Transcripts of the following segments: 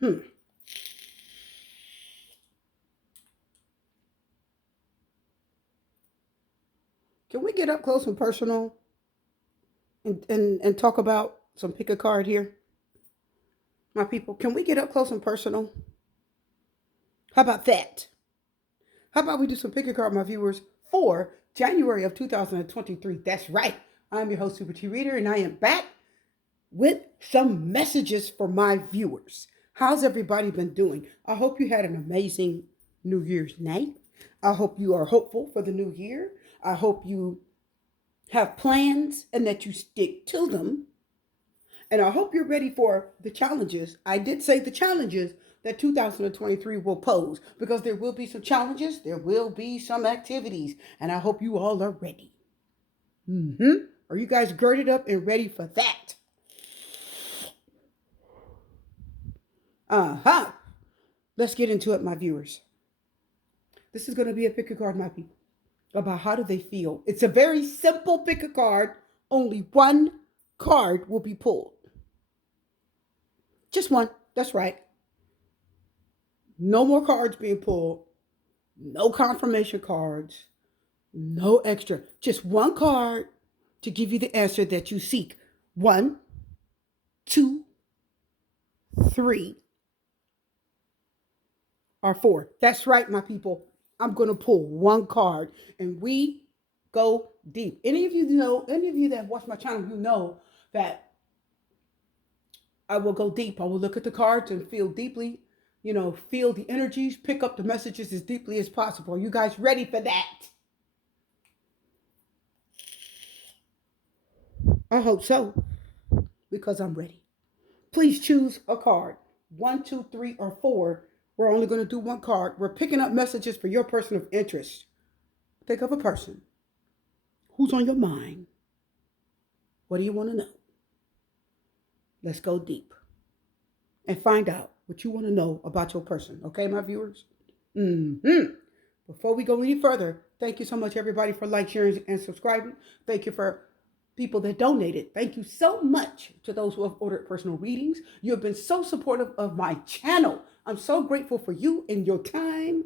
Hmm. Can we get up close and personal and talk about some pick a card here? My people, can we get up close and personal? How about that? How about we do some pick a card, my viewers, for January of 2023? That's right. I'm your host, Super T Reader, and I am back with some messages for my viewers. How's everybody been doing? I hope you had an amazing New Year's night. I hope you are hopeful for the new year. I hope you have plans and that you stick to them. And I hope you're ready for the challenges. I did say the challenges that 2023 will pose because there will be some challenges, there will be some activities, and I hope you all are ready. Are you guys girded up and ready for that? Uh-huh. Let's get into it, my viewers. This is going to be a pick a card, my people, about how do they feel. It's a very simple pick a card. Only one card will be pulled. Just one. That's right. No more cards being pulled. No confirmation cards. No extra. Just one card to give you the answer that you seek. One, two, three, or four. That's right, my people. I'm going to pull one card and we go deep. Any of you know, any of you that watch my channel, you know that I will go deep. I will look at the cards and feel deeply, feel the energies, pick up the messages as deeply as possible. Are you guys ready for that? I hope so, because I'm ready. Please choose a card. One, two, three, or four. We're only going to do one card. We're picking up messages for your person of interest. Think of a person. Who's on your mind? What do you want to know? Let's go deep and find out what you want to know about your person. Okay, my viewers? Before we go any further, thank you so much, everybody, for like, sharing, and subscribing. Thank you for people that donated. Thank you so much to those who have ordered personal readings. You have been so supportive of my channel. I'm so grateful for you and your time,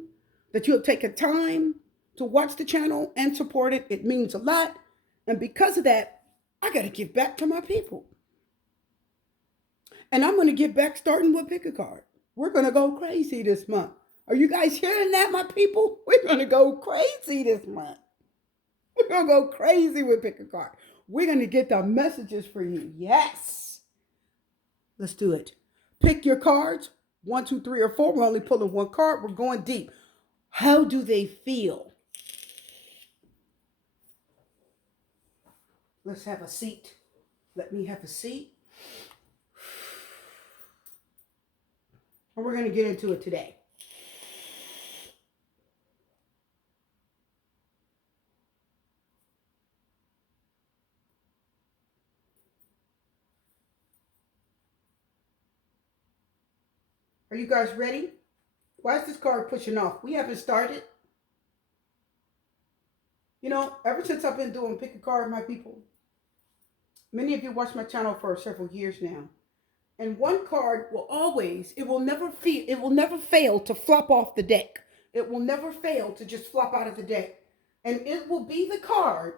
that you have taken time to watch the channel and support it. It means a lot. And because of that, I got to give back to my people. And I'm going to get back starting with pick a card. We're going to go crazy this month. Are you guys hearing that, my people? We're going to go crazy this month. We're going to go crazy with pick a card. We're going to get the messages for you. Yes. Let's do it. Pick your cards. 1, 2, 3, or 4. We're only pulling one card. We're going deep. How do they feel? Let's have a seat. Let me have a seat. And we're going to get into it today. Are you guys ready? Why is this card pushing off? We haven't started. Ever since I've been doing pick a card, my people, many of you watch my channel for several years now. And one card will always, it will never fail to flop off the deck. It will never fail to just flop out of the deck. And it will be the card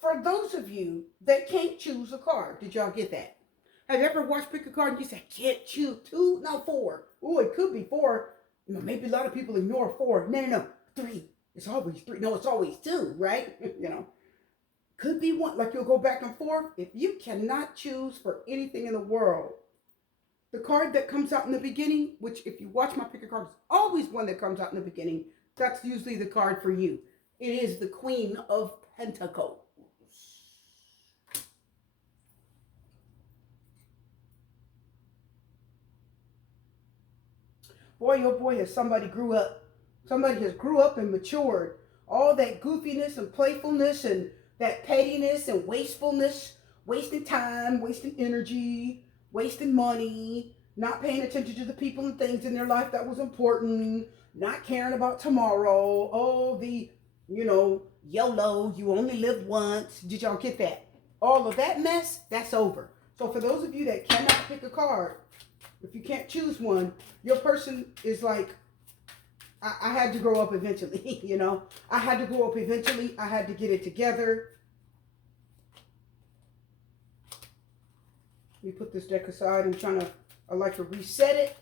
for those of you that can't choose a card. Did y'all get that? Have you ever watched pick a card and you say, I can't choose two? No, four. Oh, it could be four. Maybe a lot of people ignore four. No. Three. It's always three. No, it's always two, right? Could be one. Like you'll go back and forth. If you cannot choose for anything in the world, the card that comes out in the beginning, which if you watch my pick a card, is always one that comes out in the beginning. That's usually the card for you. It is the Queen of Pentacles. Boy, oh boy, has somebody grew up. Somebody has grew up and matured. All that goofiness and playfulness and that pettiness and wastefulness, wasting time, wasting energy, wasting money, not paying attention to the people and things in their life that was important, not caring about tomorrow. Oh, YOLO, you only live once. Did y'all get that? All of that mess, that's over. So for those of you that cannot pick a card, If you can't choose one, your person is like, I had to grow up eventually, you know. I had to grow up eventually. I had to get it together. Let me put this deck aside. I like to reset it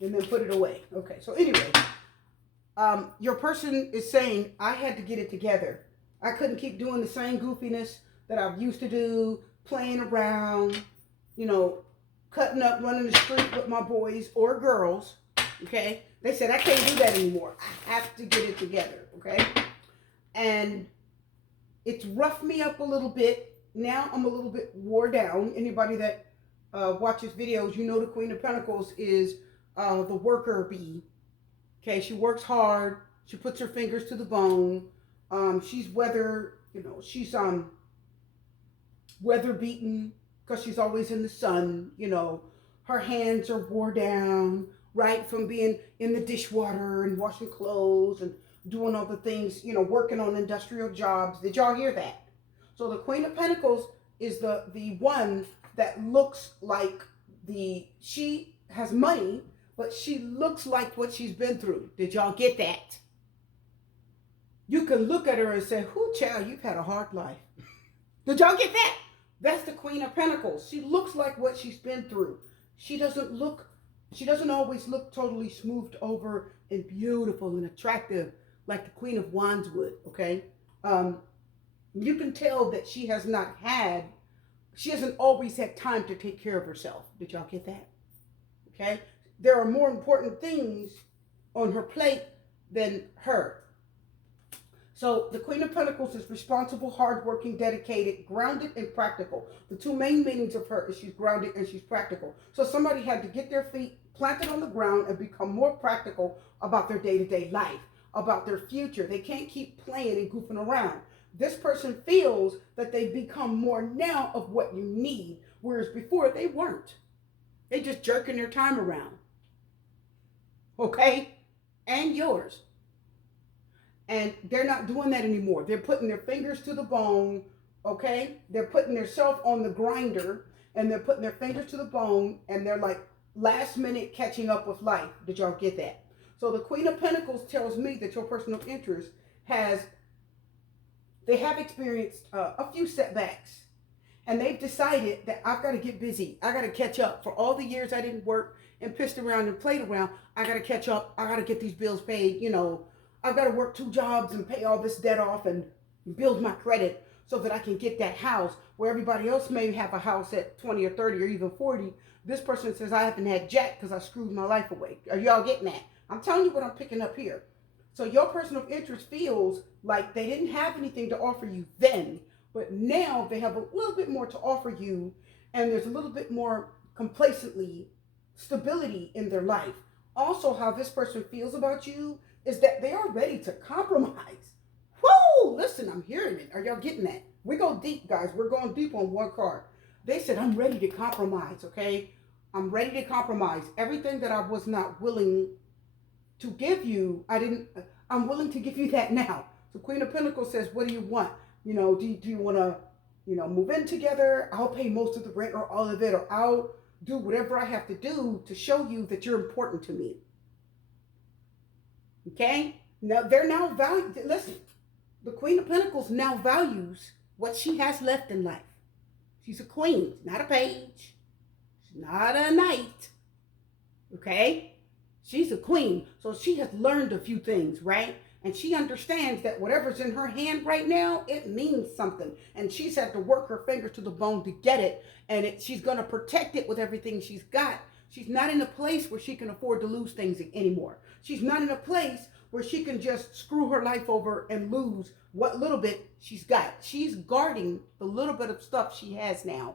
and then put it away. Okay, so anyway, your person is saying, I had to get it together. I couldn't keep doing the same goofiness that I used to do, playing around, you know, cutting up, running the street with my boys or girls, okay? They said, I can't do that anymore. I have to get it together, okay? And it's roughed me up a little bit. Now I'm a little bit wore down. Anybody that watches videos, you know the Queen of Pentacles is the worker bee. Okay, she works hard. She puts her fingers to the bone. She's weather beaten because she's always in the sun. You know, her hands are wore down, right, from being in the dishwater and washing clothes and doing all the things, you know, working on industrial jobs. Did y'all hear that? So the Queen of Pentacles is the one that looks like she has money, but she looks like what she's been through. Did y'all get that? You can look at her and say, "Whoo, child, you've had a hard life." Did y'all get that? That's the Queen of Pentacles. She looks like what she's been through. She doesn't always look totally smoothed over and beautiful and attractive like the Queen of Wands would, okay? You can tell that she hasn't always had time to take care of herself. Did y'all get that? Okay? There are more important things on her plate than her. So the Queen of Pentacles is responsible, hardworking, dedicated, grounded, and practical. The two main meanings of her is she's grounded and she's practical. So somebody had to get their feet planted on the ground and become more practical about their day-to-day life, about their future. They can't keep playing and goofing around. This person feels that they become more now of what you need, whereas before they weren't. They just jerking their time around. Okay? And yours. And they're not doing that anymore. They're putting their fingers to the bone, okay? They're putting themselves on the grinder, and they're putting their fingers to the bone, and they're like last minute catching up with life. Did y'all get that? So the Queen of Pentacles tells me that your person of interest they have experienced a few setbacks, and they've decided that I've got to get busy. I got to catch up. For all the years I didn't work and pissed around and played around, I got to catch up. I got to get these bills paid, you know. I've got to work 2 jobs and pay all this debt off and build my credit so that I can get that house where everybody else may have a house at 20 or 30 or even 40. This person says, I haven't had jack because I screwed my life away. Are y'all getting that? I'm telling you what I'm picking up here. So your person of interest feels like they didn't have anything to offer you then, but now they have a little bit more to offer you, and there's a little bit more complacently stability in their life. Also, how this person feels about you is that they are ready to compromise. Woo! Listen, I'm hearing it. Are y'all getting that? We go deep, guys. We're going deep on one card. They said, I'm ready to compromise, okay? I'm ready to compromise. Everything that I was not willing to give you, I'm willing to give you that now. So Queen of Pentacles says, what do you want? You know, do you want to, move in together? I'll pay most of the rent or all of it, or I'll do whatever I have to do to show you that you're important to me. Okay? Now, they're now listen, the Queen of Pentacles now values what she has left in life. She's a queen, not a page. She's not a knight. Okay? She's a queen, so she has learned a few things, right? And she understands that whatever's in her hand right now, it means something. And she's had to work her fingers to the bone to get it. And she's going to protect it with everything she's got. She's not in a place where she can afford to lose things anymore. She's not in a place where she can just screw her life over and lose what little bit she's got. She's guarding the little bit of stuff she has now.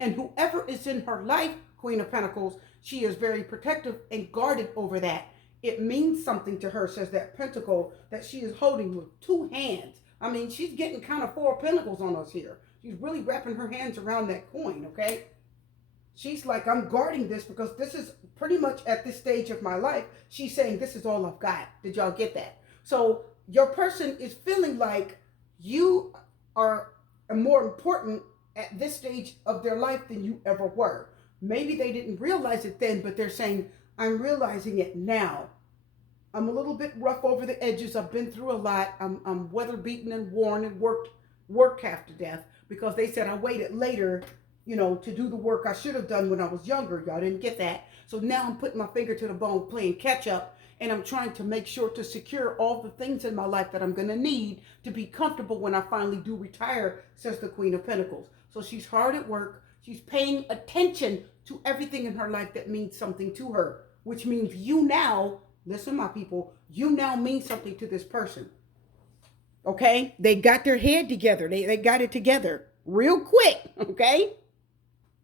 And whoever is in her life, Queen of Pentacles, she is very protective and guarded over that. It means something to her, says that pentacle that she is holding with 2 hands. I mean, she's getting kind of 4 pentacles on us here. She's really wrapping her hands around that coin, okay? She's like, I'm guarding this because this is pretty much at this stage of my life. She's saying, this is all I've got. Did y'all get that? So your person is feeling like you are more important at this stage of their life than you ever were. Maybe they didn't realize it then, but they're saying, I'm realizing it now. I'm a little bit rough over the edges. I've been through a lot. I'm weather beaten and worn and worked half to death because they said I waited later, to do the work I should have done when I was younger. Y'all didn't get that. So now I'm putting my finger to the bone, playing catch up, and I'm trying to make sure to secure all the things in my life that I'm going to need to be comfortable when I finally do retire, says the Queen of Pentacles. So she's hard at work. She's paying attention to everything in her life that means something to her, which means you now, listen, my people, you now mean something to this person. Okay? They got their head together. They got it together real quick, okay?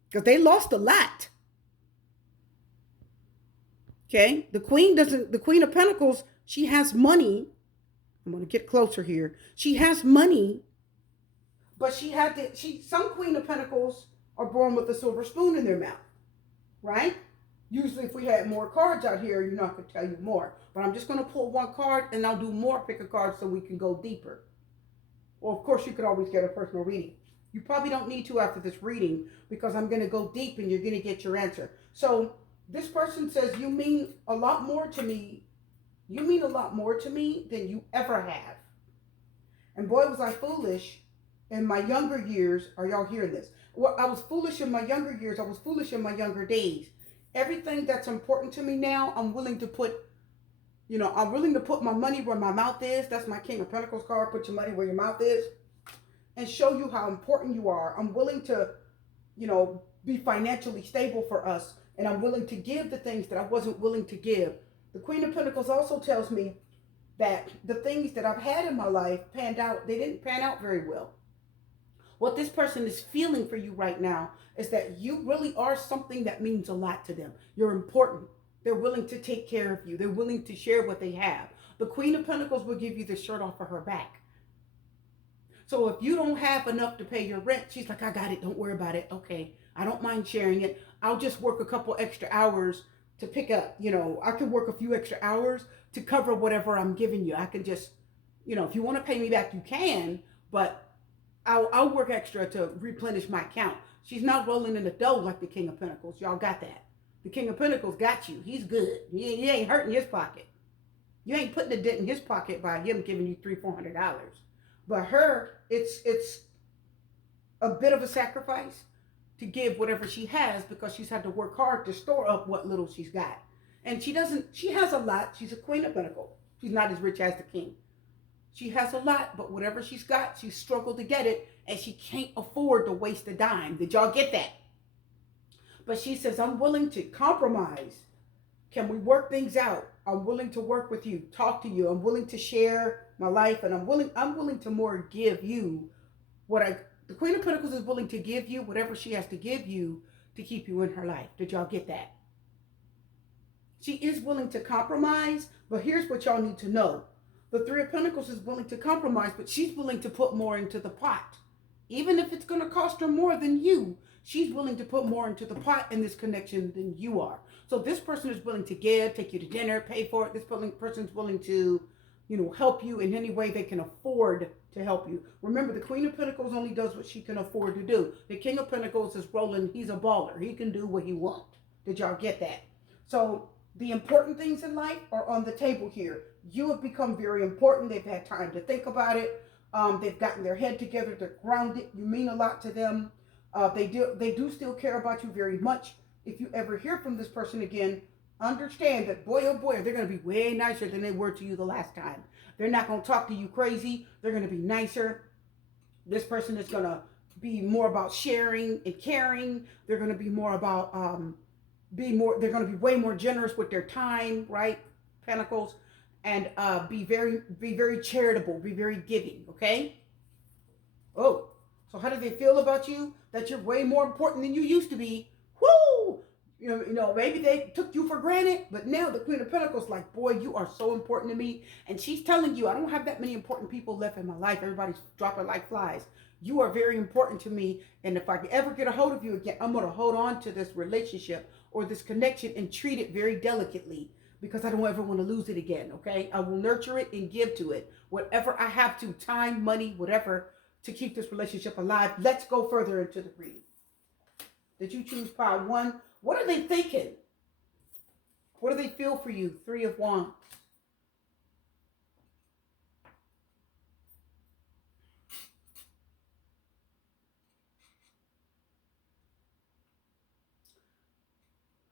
Because they lost a lot. Okay? The Queen of Pentacles, she has money. I'm going to get closer here. She has money, but some Queen of Pentacles are born with a silver spoon in their mouth, right? Usually if we had more cards out here, I could tell you more. But I'm just going to pull one card and I'll do more pick a card so we can go deeper. Well, of course, you could always get a personal reading. You probably don't need to after this reading because I'm going to go deep and you're going to get your answer. So this person says, you mean a lot more to me. You mean a lot more to me than you ever have. And boy, was I foolish in my younger years. Are y'all hearing this? Well, I was foolish in my younger years. I was foolish in my younger days. Everything that's important to me now, I'm willing to put my money where my mouth is. That's my King of Pentacles card. Put your money where your mouth is and show you how important you are. I'm willing to, be financially stable for us. And I'm willing to give the things that I wasn't willing to give. The Queen of Pentacles also tells me that the things that I've had in my life they didn't pan out very well. What this person is feeling for you right now is that you really are something that means a lot to them. You're important. They're willing to take care of you. They're willing to share what they have. The Queen of Pentacles will give you the shirt off of her back. So if you don't have enough to pay your rent, she's like, I got it. Don't worry about it. Okay. I don't mind sharing it. I'll just work a couple extra hours to pick up. I can work a few extra hours to cover whatever I'm giving you. I can just, if you want to pay me back, you can, but I'll work extra to replenish my account. She's not rolling in the dough like the King of Pentacles. Y'all got that. The King of Pentacles got you. He's good. He ain't hurting his pocket. You ain't putting a dent in his pocket by him giving you $300-400. But her, it's a bit of a sacrifice to give whatever she has because she's had to work hard to store up what little she's got. And she has a lot. She's a Queen of Pentacles. She's not as rich as the King. She has a lot, but whatever she's got, she's struggled to get it, and she can't afford to waste a dime. Did y'all get that? But she says, I'm willing to compromise. Can we work things out? I'm willing to work with you, talk to you. I'm willing to share my life, and I'm willing to more give you the Queen of Pentacles is willing to give you whatever she has to give you to keep you in her life. Did y'all get that? She is willing to compromise, but here's what y'all need to know. The Three of Pentacles is willing to compromise, but she's willing to put more into the pot. Even if it's going to cost her more than you, she's willing to put more into the pot in this connection than you are. So this person is willing to give, take you to dinner, pay for it. This person's willing to, help you in any way they can afford to help you. Remember, the Queen of Pentacles only does what she can afford to do. The King of Pentacles is rolling. He's a baller. He can do what he wants. Did y'all get that? So the important things in life are on the table here. You have become very important. They've had time to think about it. They've gotten their head together. They're grounded. You mean a lot to them. They do still care about you very much. If you ever hear from this person again, understand that boy, oh boy, they're going to be way nicer than they were to you the last time. They're not going to talk to you crazy. They're going to be nicer. This person is going to be more about sharing and caring. They're going to be more about, they're going to be way more generous with their time, right? Pentacles. And be very charitable, be very giving, okay? Oh, so how do they feel about you? That you're way more important than you used to be. Woo! Maybe they took you for granted, but now the Queen of Pentacles like, boy, you are so important to me. And she's telling you, I don't have that many important people left in my life. Everybody's dropping like flies. You are very important to me. And if I ever get a hold of you again, I'm going to hold on to this relationship or this connection and treat it very delicately because I don't ever want to lose it again, okay? I will nurture it and give to it. Whatever I have to, time, money, whatever, to keep this relationship alive. Let's go further into the reading. Did you choose pile 1 What are they thinking? What do they feel for you? Three of Wands.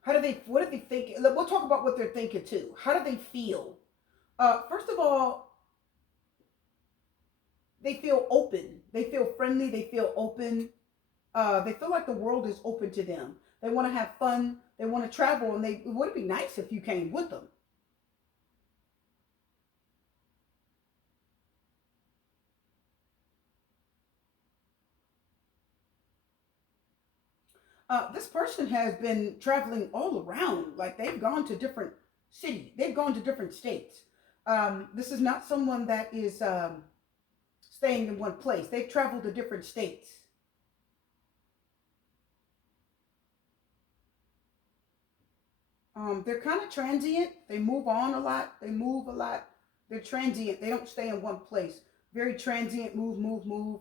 How do they? What are they thinking? We'll talk about what they're thinking too. How do they feel? First of all, they feel open. They feel friendly. They feel open. They feel like the world is open to them. They want to have fun. They want to travel, and it would be nice if you came with them. This person has been traveling all around. Like they've gone to different cities. They've gone to different states. This is not someone that is staying in one place. They've traveled to different states. They're kind of transient. They move on a lot. They move a lot. They're transient. They don't stay in one place. Very transient. Move, move, move.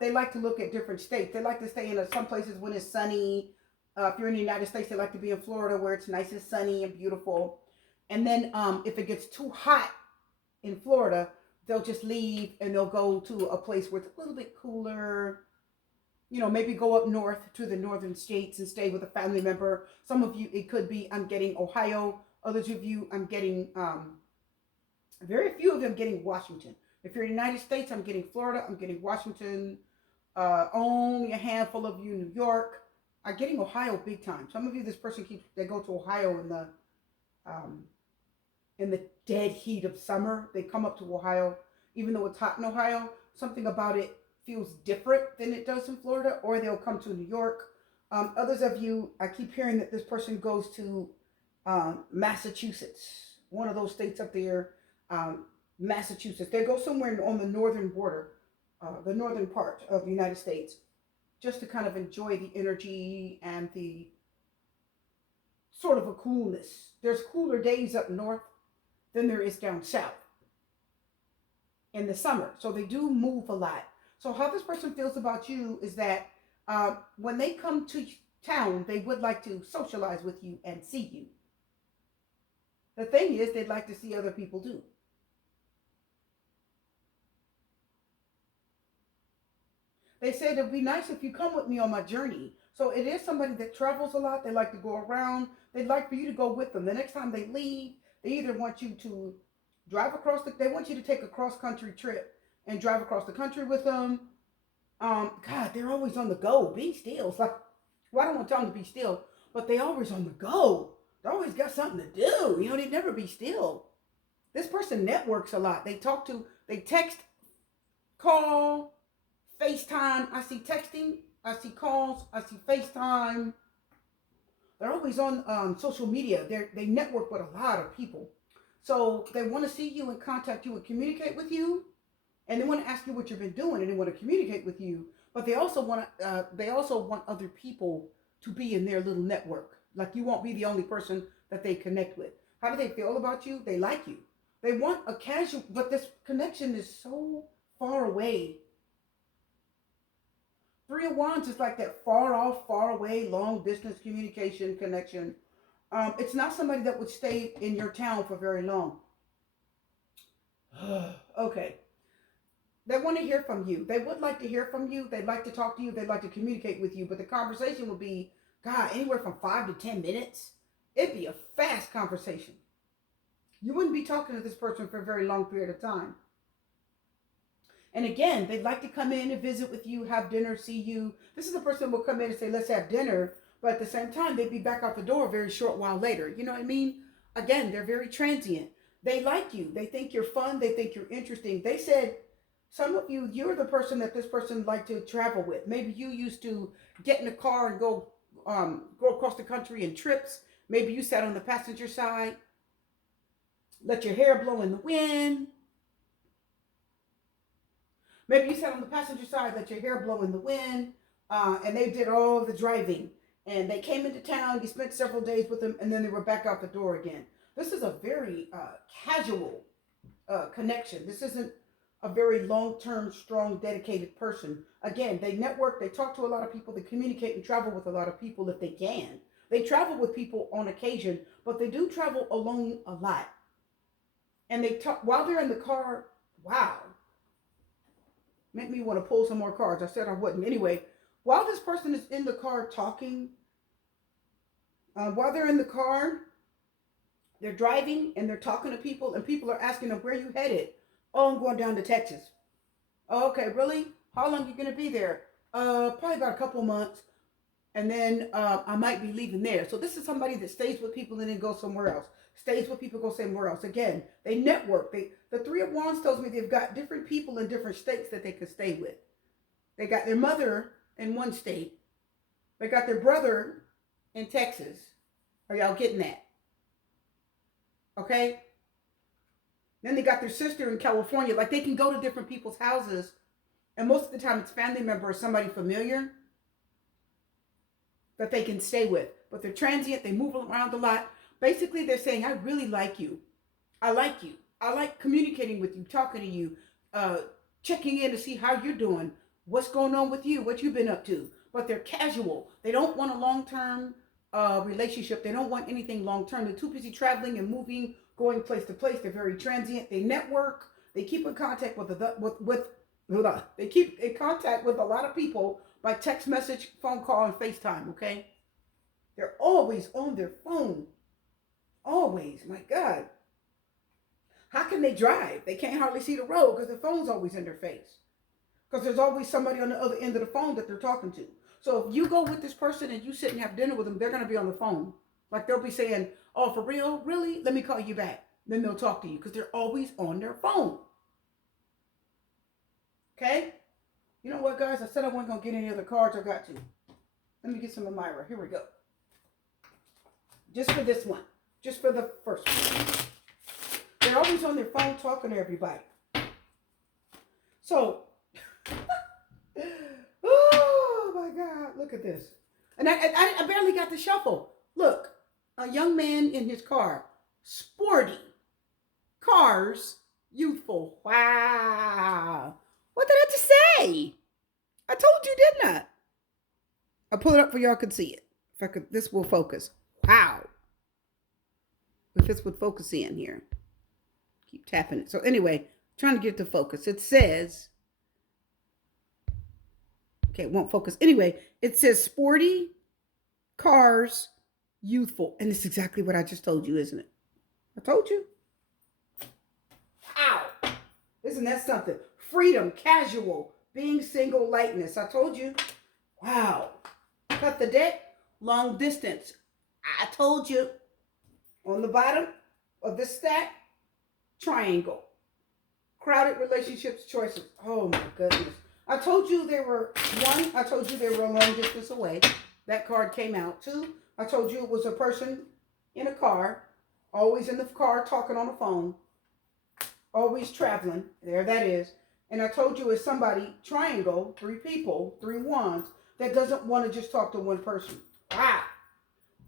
They like to look at different states. They like to stay in some places when it's sunny. If you're in the United States, they like to be in Florida where it's nice and sunny and beautiful. And then if it gets too hot in Florida, they'll just leave and they'll go to a place where it's a little bit cooler. You know, maybe go up north to the northern states and stay with a family member. Some of you, it could be, I'm getting Ohio. Others of you, I'm getting, very few of them getting Washington. If you're in the United States, I'm getting Florida. I'm getting Washington. Only a handful of you, New York. I'm getting Ohio big time. Some of you, this person keeps, they go to Ohio um, in the dead heat of summer. They come up to Ohio, even though it's hot in Ohio. Something about it feels different than it does in Florida, or they'll come to New York. Others of you, I keep hearing that this person goes to Massachusetts, one of those states up there, Massachusetts. They go somewhere on the northern border, the northern part of the United States, just to kind of enjoy the energy and the sort of a coolness. There's cooler days up north than there is down south in the summer. So they do move a lot. So how this person feels about you is that when they come to town, they would like to socialize with you and see you. The thing is, they'd like to see other people too. They said it'd be nice if you come with me on my journey. So it is somebody that travels a lot. They like to go around. They'd like for you to go with them. The next time they leave, they either want you to drive across they want you to take a cross country trip and drive across the country with them. God, they're always on the go. Be still. It's like, well, I don't want to tell them to be still, but they always on the go. They always got something to do. You know, they never be still. This person networks a lot. They text, call, FaceTime. I see texting. I see calls. I see FaceTime. They're always on social media. They network with a lot of people. So they want to see you and contact you and communicate with you. And they want to ask you what you've been doing, and they want to communicate with you. But they also want other people to be in their little network. Like you won't be the only person that they connect with. How do they feel about you? They like you. They want a casual, but this connection is so far away. Three of Wands is like that far off, far away, long distance communication connection. It's not somebody that would stay in your town for very long. Okay. They want to hear from you. They would like to hear from you. They'd like to talk to you. They'd like to communicate with you. But the conversation would be, God, anywhere from 5 to 10 minutes. It'd be a fast conversation. You wouldn't be talking to this person for a very long period of time. And again, they'd like to come in and visit with you, have dinner, see you. This is a person who will come in and say, let's have dinner. But at the same time, they'd be back out the door a very short while later. You know what I mean? Again, they're very transient. They like you. They think you're fun. They think you're interesting. They said, some of you, you're the person that this person liked to travel with. Maybe you used to get in a car and go across the country in trips. Maybe you sat on the passenger side, let your hair blow in the wind. Maybe you sat on the passenger side, let your hair blow in the wind, and they did all the driving. And they came into town, you spent several days with them, and then they were back out the door again. This is a very casual connection. This isn't a very long-term, strong, dedicated person. Again, they network, they talk to a lot of people, they communicate and travel with a lot of people if they can. They travel with people on occasion, but they do travel alone a lot. And they talk while they're in the car. Wow, make me want to pull some more cards. I said I wouldn't. Anyway, while this person is in the car talking, while they're in the car, they're driving and they're talking to people, and people are asking them, "Where are you headed?" "Oh, I'm going down to Texas." "Oh, okay, really? How long are you gonna be there?" Probably about a couple months, and then I might be leaving there. So this is somebody that stays with people and then goes somewhere else. Stays with people, goes somewhere else. Again, they network. The Three of Wands tells me they've got different people in different states that they can stay with. They got their mother in one state. They got their brother in Texas. Are y'all getting that? Okay. Then they got their sister in California. Like they can go to different people's houses, and most of the time it's family member or somebody familiar that they can stay with. But they're transient. They move around a lot. Basically, they're saying, "I really like you. I like you. I like communicating with you, talking to you, checking in to see how you're doing, what's going on with you, what you've been up to." But they're casual. They don't want a long-term relationship. They don't want anything long-term. They're too busy traveling and moving, going place to place. They're very transient. They network. They keep in contact they keep in contact with a lot of people by text message, phone call, and FaceTime. Okay, they're always on their phone. Always. My God. How can they drive? They can't hardly see the road because the phone's always in their face. Because there's always somebody on the other end of the phone that they're talking to. So if you go with this person and you sit and have dinner with them, they're going to be on the phone. Like they'll be saying, "Oh, for real? Really? Let me call you back." Then they'll talk to you because they're always on their phone. Okay? You know what, guys? I said I wasn't going to get any other cards. I got to. Let me get some of Myra. Here we go. Just for this one. Just for the first one. They're always on their phone talking to everybody. So, oh my God, look at this. And I barely got the shuffle. Look, a young man in his car, sporty, cars, youthful. Wow. What did I just say? I told you, didn't I? I'll pull it up for y'all could see it. If I could, this will focus. Wow. If this would focus in here. Keep tapping it. So anyway, trying to get it to focus. It says, okay, it won't focus. Anyway, it says sporty, cars, youthful. And it's exactly what I just told you, isn't it? I told you. Ow. Isn't that something? Freedom, casual, being single, lightness. I told you. Wow. Cut the deck, long distance. I told you. On the bottom of this stack, triangle. Crowded relationships, choices. Oh my goodness. I told you they were one. I told you they were a long distance away. That card came out. Two, I told you it was a person in a car, always in the car talking on the phone, always traveling. There that is. And I told you it's somebody, triangle, three people, three wands, that doesn't want to just talk to one person. Wow.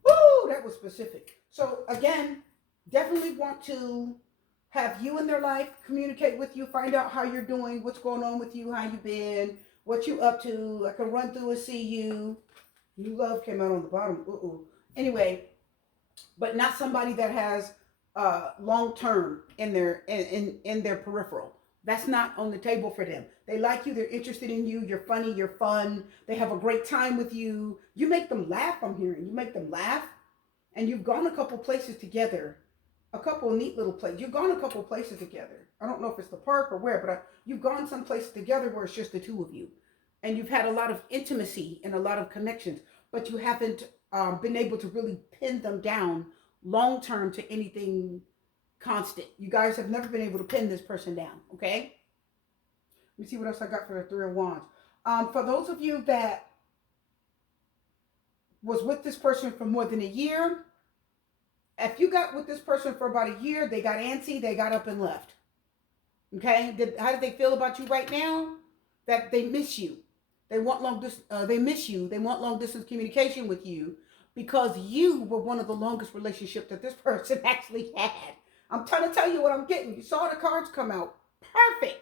Woo, that was specific. So again, definitely want to have you in their life, communicate with you, find out how you're doing, what's going on with you, how you been, what you up to. I can run through and see you. New love came out on the bottom. Anyway, but not somebody that has long term in their peripheral. That's not on the table for them. They like you. They're interested in you. You're funny. You're fun. They have a great time with you. You make them laugh. I'm hearing you make them laugh, and you've gone a couple places together. A couple of neat little places. You've gone a couple places together. I don't know if it's the park or where, but you've gone some places together where it's just the two of you. And you've had a lot of intimacy and a lot of connections, but you haven't been able to really pin them down long term to anything constant. You guys have never been able to pin this person down, okay? Let me see what else I got for the Three of Wands. For those of you that was with this person for more than a year, if you got with this person for about a year, they got antsy, they got up and left. Okay? How do they feel about you right now? That they miss you. They miss you. They want long distance communication with you because you were one of the longest relationships that this person actually had. I'm trying to tell you what I'm getting. You saw the cards come out. Perfect.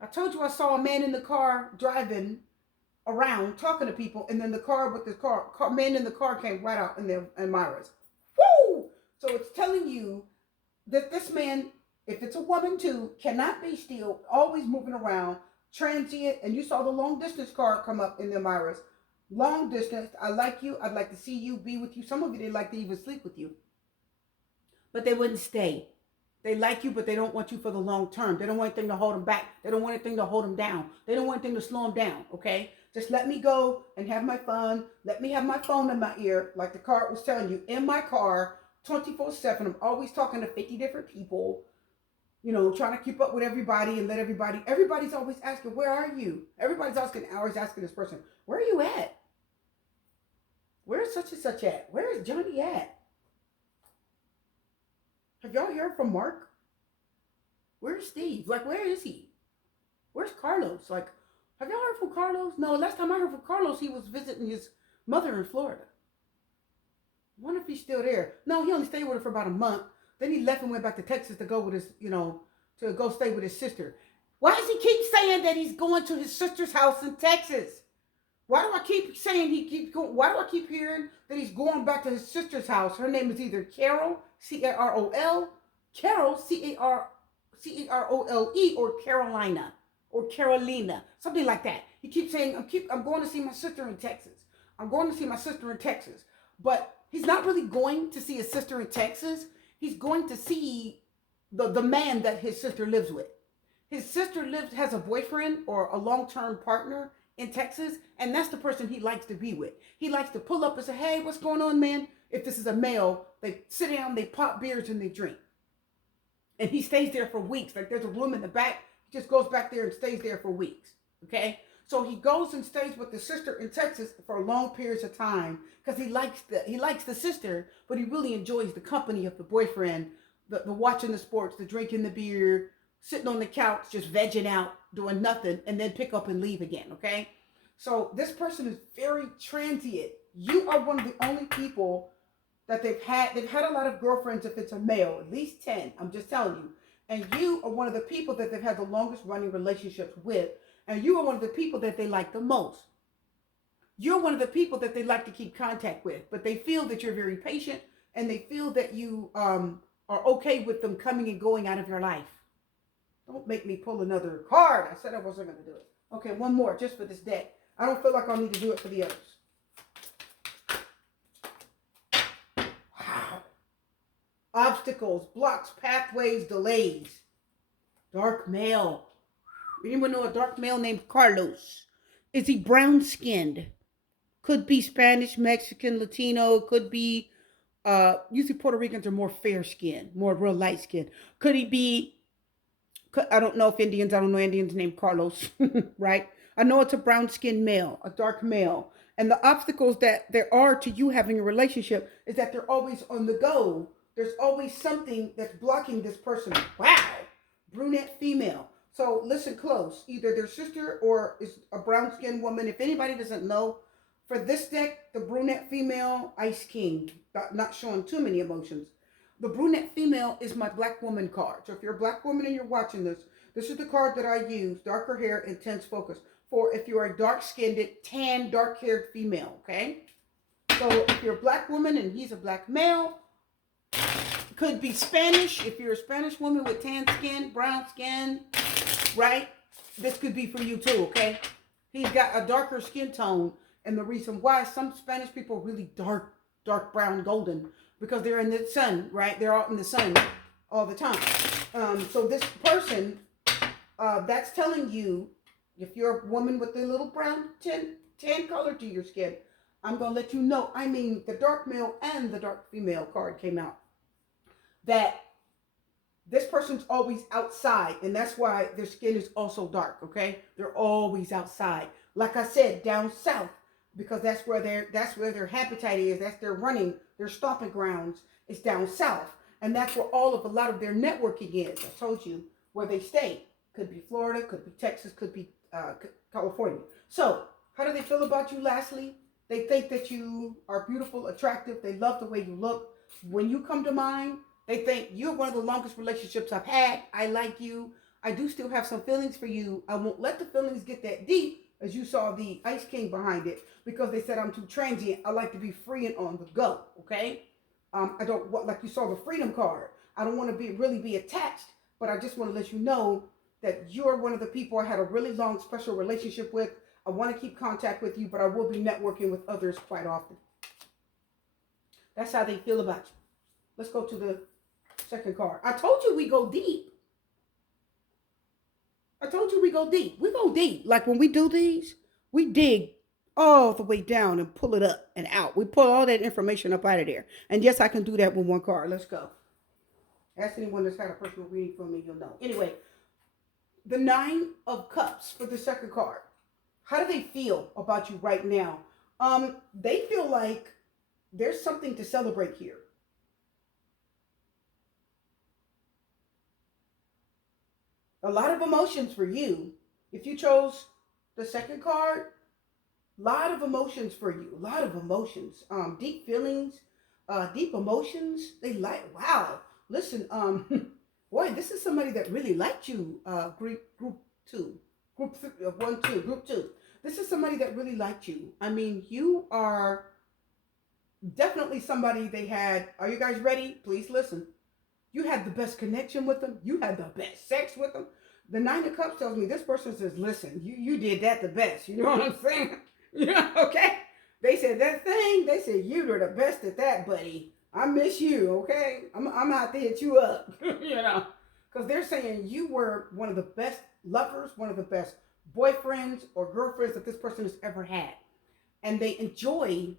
I told you I saw a man in the car driving around talking to people, and then the car with the car man in the car came right out in their admirers. Woo! So it's telling you that this man, if it's a woman too, cannot be still, always moving around, transient. And you saw the long distance card come up in the admirers. Long distance, I like you, I'd like to see you, be with you. Some of you, they'd like to even sleep with you, but they wouldn't stay. They like you, but they don't want you for the long term. They don't want anything to hold them back. They don't want anything to hold them down. They don't want anything to slow them down, okay? Just let me go and have my fun. Let me have my phone in my ear, like the card was telling you, in my car, 24/7. I'm always talking to 50 different people, trying to keep up with everybody and everybody's always asking, where are you? Everybody's always asking this person, where are you at? Where's such and such at? Where is Johnny at? Have y'all heard from Mark? Where's Steve? Like, where is he? Where's Carlos? Like, have y'all heard from Carlos? No, last time I heard from Carlos, he was visiting his mother in Florida. I wonder if he's still there. No, he only stayed with her for about a month. Then he left and went back to Texas to go with his, to go stay with his sister. Why does he keep saying that he's going to his sister's house in Texas? Why do I keep saying he keeps going? Why do I keep hearing that he's going back to his sister's house? Her name is either Carol, Carol, Carol, Carole, or Carolina, or Carolina, something like that. He keeps saying, I'm going to see my sister in Texas. I'm going to see my sister in Texas. But he's not really going to see his sister in Texas. He's going to see the man that his sister lives with. His sister has a boyfriend or a long-term partner in Texas, and that's the person he likes to be with. He likes to pull up and say, hey, what's going on, man? If this is a male, they sit down, they pop beers, and they drink. And he stays there for weeks. Like, there's a room in the back. He just goes back there and stays there for weeks, okay? So he goes and stays with the sister in Texas for long periods of time because he likes the sister, but he really enjoys the company of the boyfriend, the watching the sports, the drinking the beer, sitting on the couch, just vegging out, doing nothing, and then pick up and leave again, okay? So this person is very transient. You are one of the only people that they've had a lot of girlfriends if it's a male, at least 10, I'm just telling you. And you are one of the people that they've had the longest running relationships with, and you are one of the people that they like the most. You're one of the people that they like to keep contact with, but they feel that you're very patient, and they feel that you are okay with them coming and going out of your life. Don't make me pull another card. I said I wasn't going to do it. Okay, one more just for this deck. I don't feel like I'll need to do it for the others. Wow. Obstacles, blocks, pathways, delays. Dark male. Anyone know a dark male named Carlos? Is he brown-skinned? Could be Spanish, Mexican, Latino. Could be, usually Puerto Ricans are more fair-skinned, more real light-skinned. Could he be, I don't know Indians named Carlos, right? I know it's a brown-skinned male, a dark male. And the obstacles that there are to you having a relationship is that they're always on the go. There's always something that's blocking this person. Wow. Brunette female. So listen close. Either their sister or is a brown-skinned woman. If anybody doesn't know, for this deck, the brunette female, Ice King. Not showing too many emotions. The brunette female is my black woman card. So if you're a black woman and you're watching this, this is the card that I use. Darker hair, intense focus. For if you're a dark-skinned, tan, dark-haired female, okay? So if you're a black woman and he's a black male, could be Spanish. If you're a Spanish woman with tan skin, brown skin, right? This could be for you too, okay? He's got a darker skin tone. And the reason why some Spanish people are really dark brown, golden, because they're in the sun, right? They're out in the sun all the time. So this person, that's telling you, if you're a woman with a little brown tan color to your skin, I'm going to let you know, I mean, the dark male and the dark female card came out, that this person's always outside, and that's why their skin is also dark, okay? They're always outside. Like I said, down south, because that's where their habitat is. That's their stomping grounds is down south. And that's where a lot of their networking is. I told you where they stay. Could be Florida, could be Texas, could be California. So, how do they feel about you lastly? They think that you are beautiful, attractive. They love the way you look. When you come to mind, they think you're one of the longest relationships I've had. I like you. I do still have some feelings for you. I won't let the feelings get that deep as you saw the Ice King behind it, because they said I'm too transient. I like to be free and on the go. Okay. I don't want, like you saw the freedom card. I don't want to really be attached, but I just want to let you know that you're one of the people I had a really long special relationship with. I want to keep contact with you, but I will be networking with others quite often. That's how they feel about you. Let's go to the second card. I told you we go deep. I told you we go deep. We go deep. Like when we do these, we dig all the way down and pull it up and out. We pull all that information up out of there. And yes, I can do that with one card. Let's go. Ask anyone that's had a personal reading from me, you'll know. Anyway, the Nine of Cups for the second card. How do they feel about you right now? They feel like there's something to celebrate here. A lot of emotions for you. If you chose the second card, a lot of emotions for you. A lot of emotions. Deep feelings, deep emotions. They like, wow. Listen, boy, this is somebody that really liked you, group two. Group 1, 2, group 2. This is somebody that really liked you. I mean, you are definitely somebody they had. Are you guys ready? Please listen. You had the best connection with them. You had the best sex with them. The Nine of Cups tells me this person says, listen, you did that the best. You know what I'm saying? Okay? They said that thing. They said, you were the best at that, buddy. I miss you, okay? I'm out to hit you up, Because they're saying you were one of the best lovers, one of the best boyfriends or girlfriends that this person has ever had. And they enjoy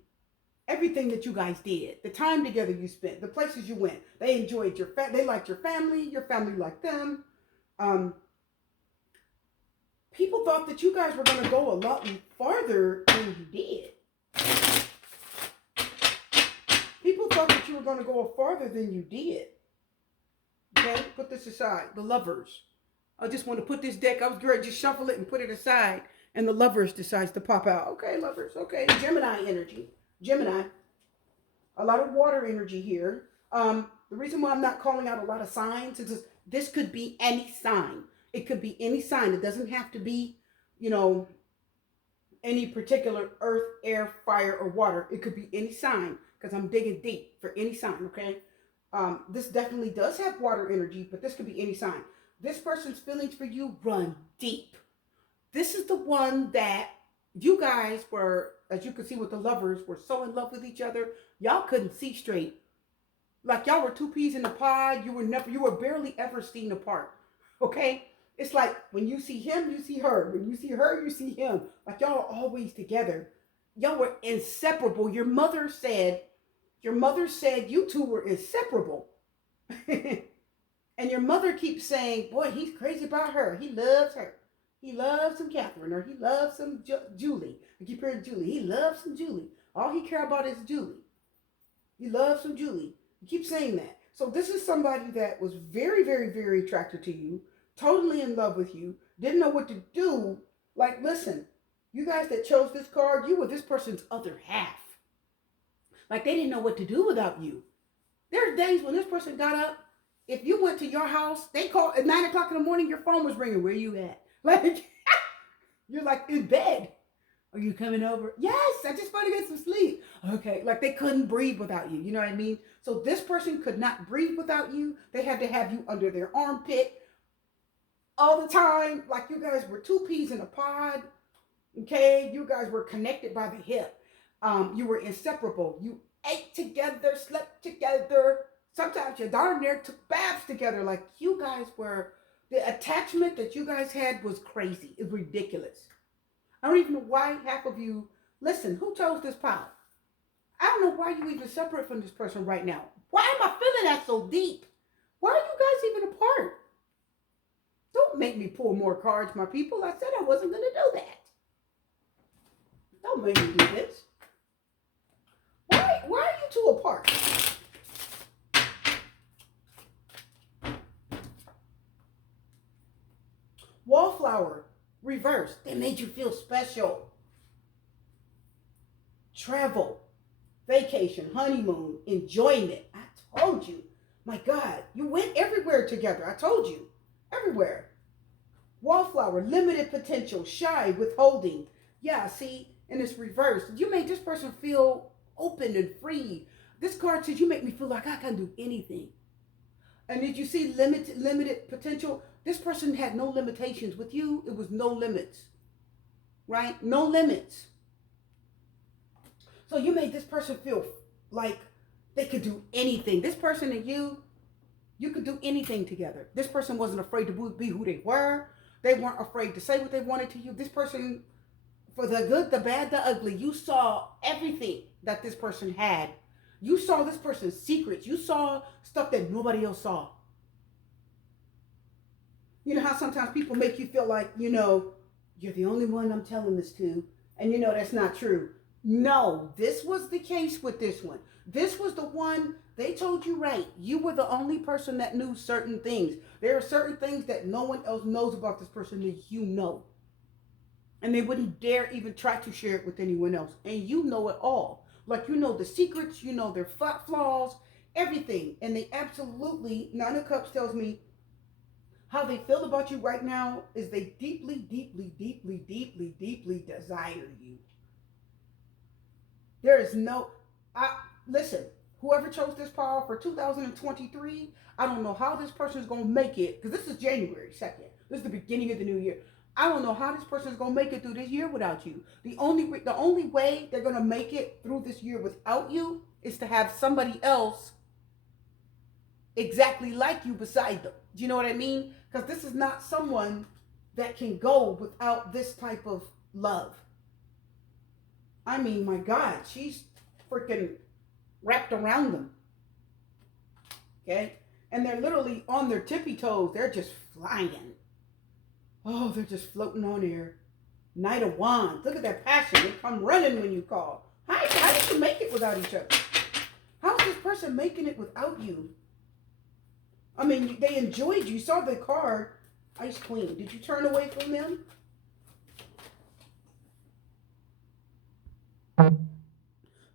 everything that you guys did, the time together you spent, the places you went. They enjoyed they liked your family liked them. People thought that you guys were going to go a lot farther than you did. People thought that you were going to go farther than you did. Okay, put this aside. The Lovers. I just want to put this deck, I was going to just shuffle it and put it aside, and the Lovers decides to pop out. Okay, Lovers. Okay, Gemini energy. Gemini. A lot of water energy here. The reason why I'm not calling out a lot of signs is this could be any sign. It could be any sign. It doesn't have to be, any particular earth, air, fire, or water. It could be any sign, because I'm digging deep for any sign, okay? This definitely does have water energy, but this could be any sign. This person's feelings for you run deep. This is the one that you guys were, as you can see with the Lovers, were so in love with each other, y'all couldn't see straight. Like y'all were two peas in a pod. You were barely ever seen apart. Okay? It's like when you see him, you see her. When you see her, you see him. Like y'all are always together. Y'all were inseparable. Your mother said you two were inseparable. And your mother keeps saying, boy, he's crazy about her. He loves her. He loves some Catherine, or he loves some Julie. I keep hearing Julie. He loves some Julie. All he cares about is Julie. He loves some Julie. You keep saying that. So this is somebody that was very, very, very attracted to you, totally in love with you, didn't know what to do. Like, listen, you guys that chose this card, you were this person's other half. Like, they didn't know what to do without you. There's days when this person got up. If you went to your house, they called at 9 o'clock in the morning, your phone was ringing. Where you at? Like, you're like in bed. Are you coming over? Yes, I just want to get some sleep. Okay, like they couldn't breathe without you. You know what I mean? So this person could not breathe without you. They had to have you under their armpit all the time. Like you guys were two peas in a pod. Okay, you guys were connected by the hip. You were inseparable. You ate together, slept together. Sometimes you darn near took baths together. Like you guys were, the attachment that you guys had was crazy. It's ridiculous. I don't even know why half of you, listen, who chose this pile? I don't know why you even separate from this person right now. Why am I feeling that so deep? Why are you guys even apart? Don't make me pull more cards, my people. I said I wasn't going to do that. Don't make me do this. Why are you two apart? Wallflower, reverse. They made you feel special. Travel, vacation, honeymoon, enjoyment. I told you. My God, you went everywhere together. I told you. Everywhere. Wallflower, limited potential, shy, withholding. Yeah, see, and it's reversed. You made this person feel open and free. This card says you make me feel like I can do anything. And did you see limited potential? This person had no limitations. With you, it was no limits, right? No limits. So you made this person feel like they could do anything. This person and you could do anything together. This person wasn't afraid to be who they were. They weren't afraid to say what they wanted to you. This person, for the good, the bad, the ugly, you saw everything that this person had. You saw this person's secrets. You saw stuff that nobody else saw. You know how sometimes people make you feel like, you're the only one I'm telling this to. And that's not true. No, this was the case with this one. This was the one they told you right. You were the only person that knew certain things. There are certain things that no one else knows about this person that you know. And they wouldn't dare even try to share it with anyone else. And you know it all. Like you know the secrets, you know their flaws, everything. And they absolutely, Nine of Cups tells me how they feel about you right now is they deeply, deeply, deeply, deeply, deeply desire you. There is no, listen, whoever chose this power for 2023, I don't know how this person is going to make it, because this is January 2nd. This is the beginning of the new year. I don't know how this person is going to make it through this year without you. The only way they're going to make it through this year without you is to have somebody else exactly like you beside them. Do you know what I mean? Because this is not someone that can go without this type of love. I mean, my God, she's freaking wrapped around them. Okay? And they're literally on their tippy toes. They're just flying. Oh, they're just floating on air. Knight of Wands. Look at that passion. They come running when you call. How did you make it without each other? How's this person making it without you? I mean, they enjoyed you. You saw the card, Ice Queen. Did you turn away from them?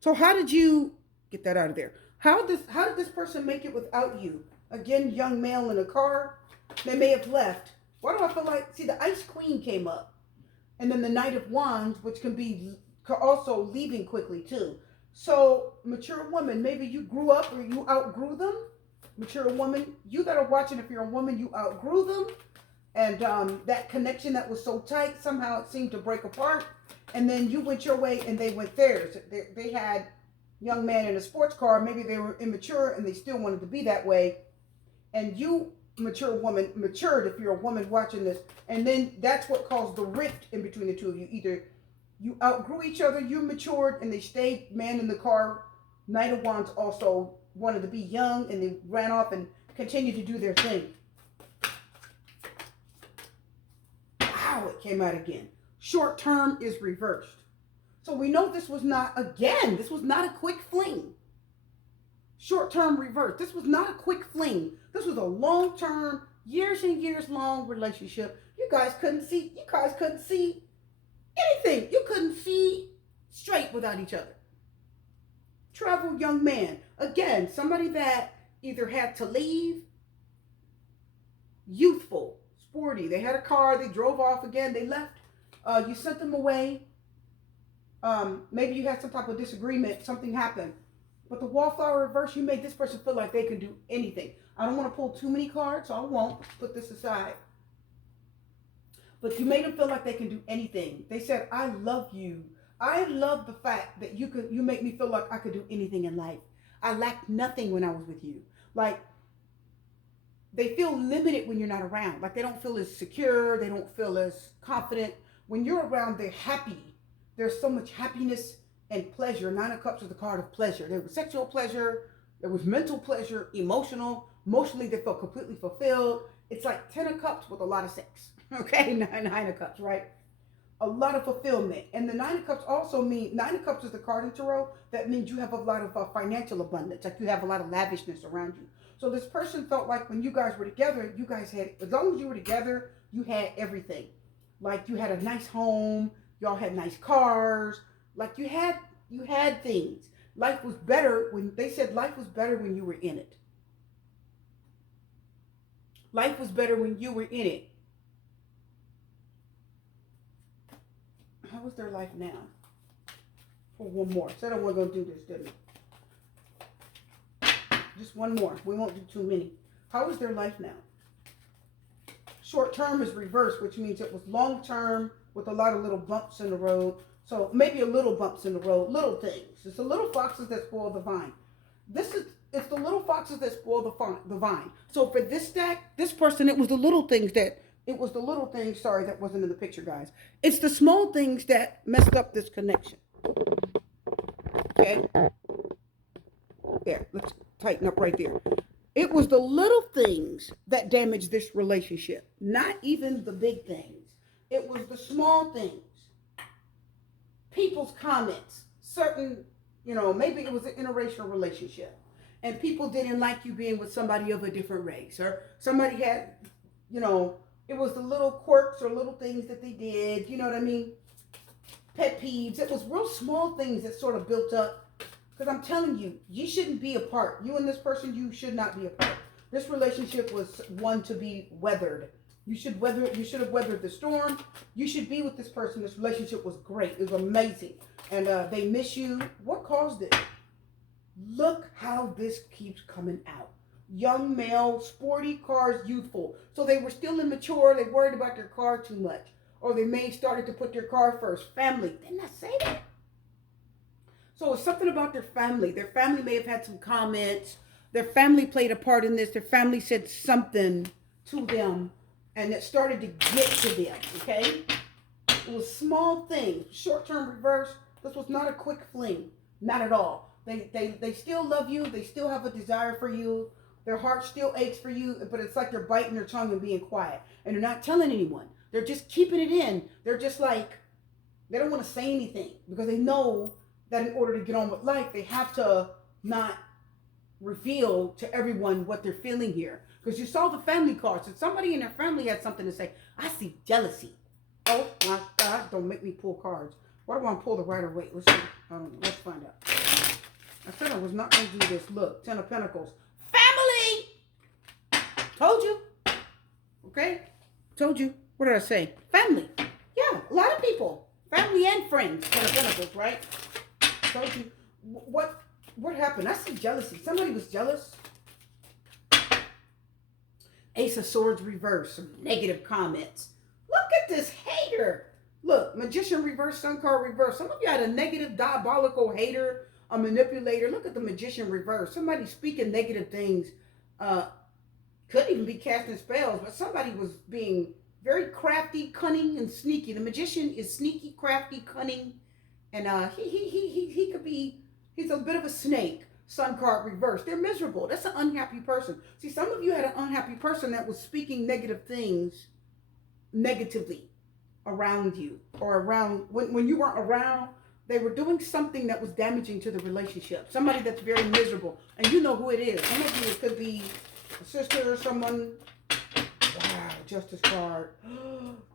So how did you get that out of there? How did this person make it without you? Again, young male in a car. They may have left. Why do I feel like, see, the Ice Queen came up. And then the Knight of Wands, which can be also leaving quickly too. So, mature woman, maybe you grew up or you outgrew them. Mature woman, you that are watching, if you're a woman, you outgrew them. And that connection that was so tight, somehow it seemed to break apart. And then you went your way and they went theirs. They had young man in a sports car. Maybe they were immature and they still wanted to be that way. And you, mature woman, matured if you're a woman watching this. And then that's what caused the rift in between the two of you. Either you outgrew each other, you matured, and they stayed man in the car. Knight of Wands also wanted to be young and they ran off and continued to do their thing. Wow, it came out again. Short term is reversed. So we know this was not a quick fling. Short term reversed. This was not a quick fling. This was a long term, years and years long relationship. You guys couldn't see anything. You couldn't see straight without each other. Travel young man. Again, somebody that either had to leave, youthful, sporty. They had a car, they drove off again, they left. You sent them away. Maybe you had some type of disagreement, something happened. But the Wallflower reverse, you made this person feel like they can do anything. I don't want to pull too many cards, so I won't put this aside. But you made them feel like they can do anything. They said, I love you. I love the fact that you make me feel like I could do anything in life. I lacked nothing when I was with you. Like, they feel limited when you're not around. Like, they don't feel as secure. They don't feel as confident. When you're around, they're happy. There's so much happiness and pleasure. Nine of Cups is the card of pleasure. There was sexual pleasure. There was mental pleasure, emotional. Emotionally, they felt completely fulfilled. It's like 10 of Cups with a lot of sex. Okay, Nine of Cups, right? A lot of fulfillment. And the Nine of Cups also mean, Nine of Cups is the card in Tarot. That means you have a lot of financial abundance. Like you have a lot of lavishness around you. So this person felt like when you guys were together, you guys had, as long as you were together, you had everything. Like you had a nice home. Y'all had nice cars. Like you had things. Life was better when, they said life was better when you were in it. Life was better when you were in it. How is their life now? For one more. Said I wasn't going to do this, didn't I? Just one more. We won't do too many. How is their life now? Short term is reversed, which means it was long term with a lot of little bumps in the road. So maybe a little bumps in the road, little things. It's the little foxes that spoil the vine. It's the little foxes that spoil the vine. So for this stack, this person, it was the little things, sorry, that wasn't in the picture, guys. It's the small things that messed up this connection. Okay? There, let's tighten up right there. It was the little things that damaged this relationship, not even the big things. It was the small things. People's comments, certain, maybe it was an interracial relationship and people didn't like you being with somebody of a different race, or somebody had, it was the little quirks or little things that they did, you know what I mean? Pet peeves. It was real small things that sort of built up. Because I'm telling you, you shouldn't be apart. You and this person, you should not be apart. This relationship was one to be weathered. You should have weathered the storm. You should be with this person. This relationship was great. It was amazing. And they miss you. What caused it? Look how this keeps coming out. Young male, sporty cars, youthful. So they were still immature. They worried about their car too much. Or they may started to put their car first. Family. Didn't I say that? So it's something about their family. Their family may have had some comments. Their family played a part in this. Their family said something to them, and it started to get to them, okay? It was small things. Short-term reverse. This was not a quick fling. Not at all. They still love you. They still have a desire for you. Their heart still aches for you, but it's like they're biting their tongue and being quiet. And they're not telling anyone. They're just keeping it in. They're just like, they don't want to say anything because they know that in order to get on with life, they have to not reveal to everyone what they're feeling here. Because you saw the family cards, and somebody in their family had something to say. I see jealousy. Oh my God, don't make me pull cards. Why do I want to pull the Rider Waite? Let's see. Let's find out. I said I was not going to do this. Look, 10 of Pentacles. Family! Told you. Okay? Told you. What did I say? Family. Yeah, a lot of people. Family and friends. 10 of Pentacles, right? Told you. What happened? I see jealousy. Somebody was jealous. Ace of Swords reverse. Some negative comments. Look at this hater. Look, Magician reverse, Sun card reverse. Some of you had a negative, diabolical hater, a manipulator. Look at the Magician reverse. Somebody speaking negative things. Could even be casting spells, but somebody was being very crafty, cunning, and sneaky. The Magician is sneaky, crafty, cunning. And he could be, he's a bit of a snake. Sun card reverse. They're miserable. That's an unhappy person. See, some of you had an unhappy person that was speaking negative things negatively around you, or around, when you weren't around, they were doing something that was damaging to the relationship. Somebody that's very miserable. And you know who it is. Some of you, it could be a sister or someone. Wow, Justice card.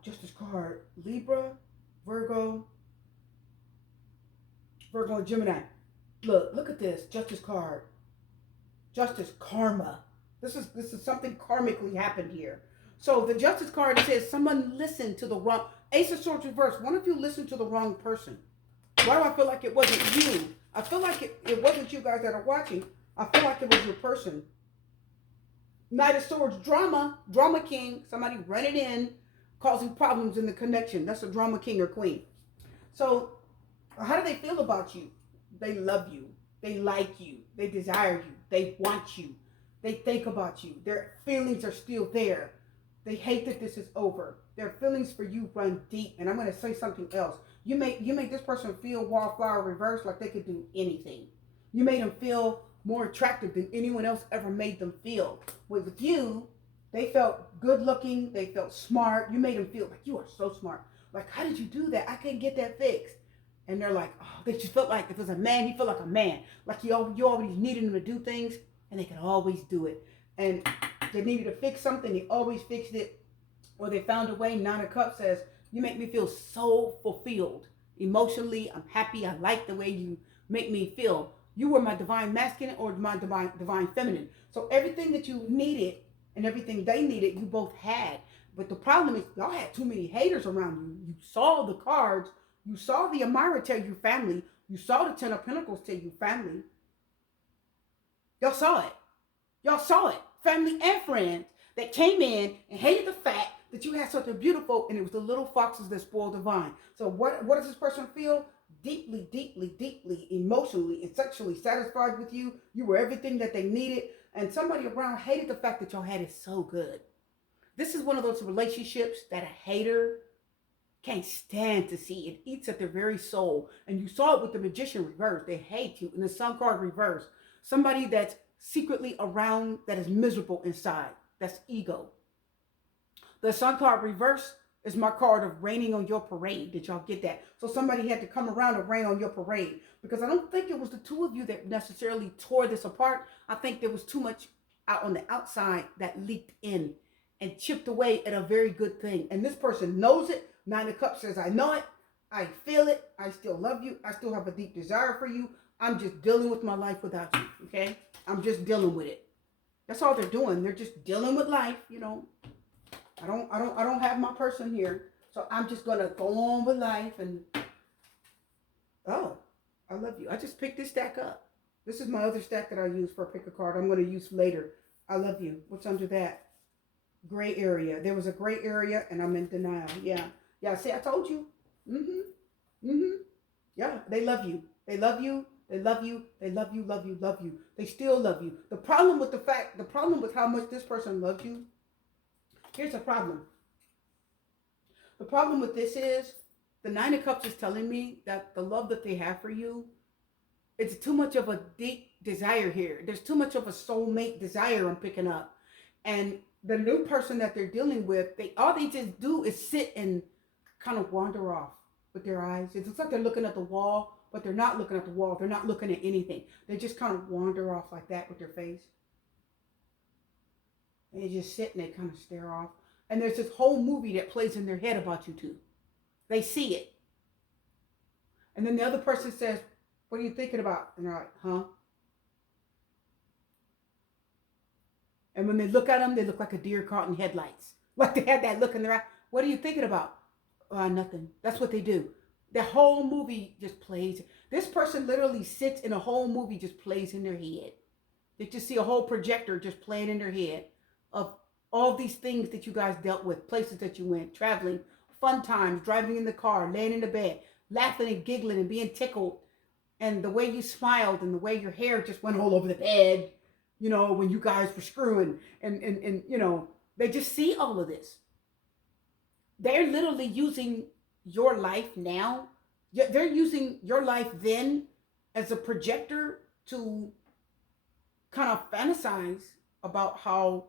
Justice card. Libra, Virgo and Gemini. Look at this. Justice card. Justice, karma. This is something karmically happened here. So the Justice card says someone listened to the wrong. Ace of Swords reverse. One of you listened to the wrong person. Why do I feel like it wasn't you? I feel like it wasn't you guys that are watching. I feel like it was your person. Knight of Swords, drama king. Somebody running in, causing problems in the connection. That's a drama king or queen. So how do they feel about you? They love you. They like you. They desire you. They want you. They think about you. Their feelings are still there. They hate that this is over. Their feelings for you run deep. And I'm going to say something else. You make this person feel wallflower reverse like they could do anything. You made them feel more attractive than anyone else ever made them feel. With you, they felt good looking. They felt smart. You made them feel like you are so smart. Like, how did you do that? I couldn't get that fixed. And they're like, oh, they just felt like if it was a man, he felt like a man. Like you always needed him to do things, and they could always do it. And they needed to fix something, they always fixed it. Or they found a way. Nine of Cups says, you make me feel so fulfilled. Emotionally, I'm happy. I like the way you make me feel. You were my divine masculine or my divine feminine. So everything that you needed and everything they needed, you both had. But the problem is y'all had too many haters around you. You saw the cards. You saw the Amira tell you family. You saw the Ten of Pentacles tell you family. Y'all saw it. Y'all saw it. Family and friends that came in and hated the fact that you had something beautiful, and it was the little foxes that spoiled the vine. So what does this person feel? Deeply, deeply, deeply, emotionally and sexually satisfied with you. You were everything that they needed. And somebody around hated the fact that y'all had it so good. This is one of those relationships that a hater can't stand to see. It eats at their very soul. And you saw it with the Magician reverse. They hate you. And the Sun card reverse. Somebody that's secretly around that is miserable inside. That's ego. The Sun card reverse is my card of raining on your parade. Did y'all get that? So somebody had to come around and rain on your parade. Because I don't think it was the two of you that necessarily tore this apart. I think there was too much out on the outside that leaked in and chipped away at a very good thing. And this person knows it. Nine of Cups says, I know it. I feel it. I still love you. I still have a deep desire for you. I'm just dealing with my life without you. Okay? I'm just dealing with it. That's all they're doing. They're just dealing with life, you know. I don't have my person here. So I'm just gonna go on with life and oh, I love you. I just picked this stack up. This is my other stack that I use for a pick a card. I'm gonna use later. I love you. What's under that? Gray area. There was a gray area and I'm in denial. Yeah. Yeah, see, I told you. Yeah, they love you. They love you. They love you. They love you, love you, love you. They still love you. The problem with how much this person loves you, here's a problem. The problem with this is the Nine of Cups is telling me that the love that they have for you, it's too much of a deep desire here. There's too much of a soulmate desire I'm picking up. And the new person that they're dealing with, all they just do is sit and kind of wander off with their eyes. It looks like they're looking at the wall, but they're not looking at the wall. They're not looking at anything. They just kind of wander off like that with their face. And they just sit and they kind of stare off. And there's this whole movie that plays in their head about you two. They see it. And then the other person says, what are you thinking about? And they're like, huh? And when they look at them, they look like a deer caught in headlights. Like they had that look in their eye. What are you thinking about? Nothing. That's what they do. The whole movie just plays. This person literally sits in a whole movie, just plays in their head. They just see a whole projector just playing in their head of all these things that you guys dealt with, places that you went, traveling, fun times, driving in the car, laying in the bed, laughing and giggling and being tickled. And the way you smiled and the way your hair just went all over the bed, you know, when you guys were screwing and you know, they just see all of this. They're literally using your life now. They're using your life then as a projector to kind of fantasize about how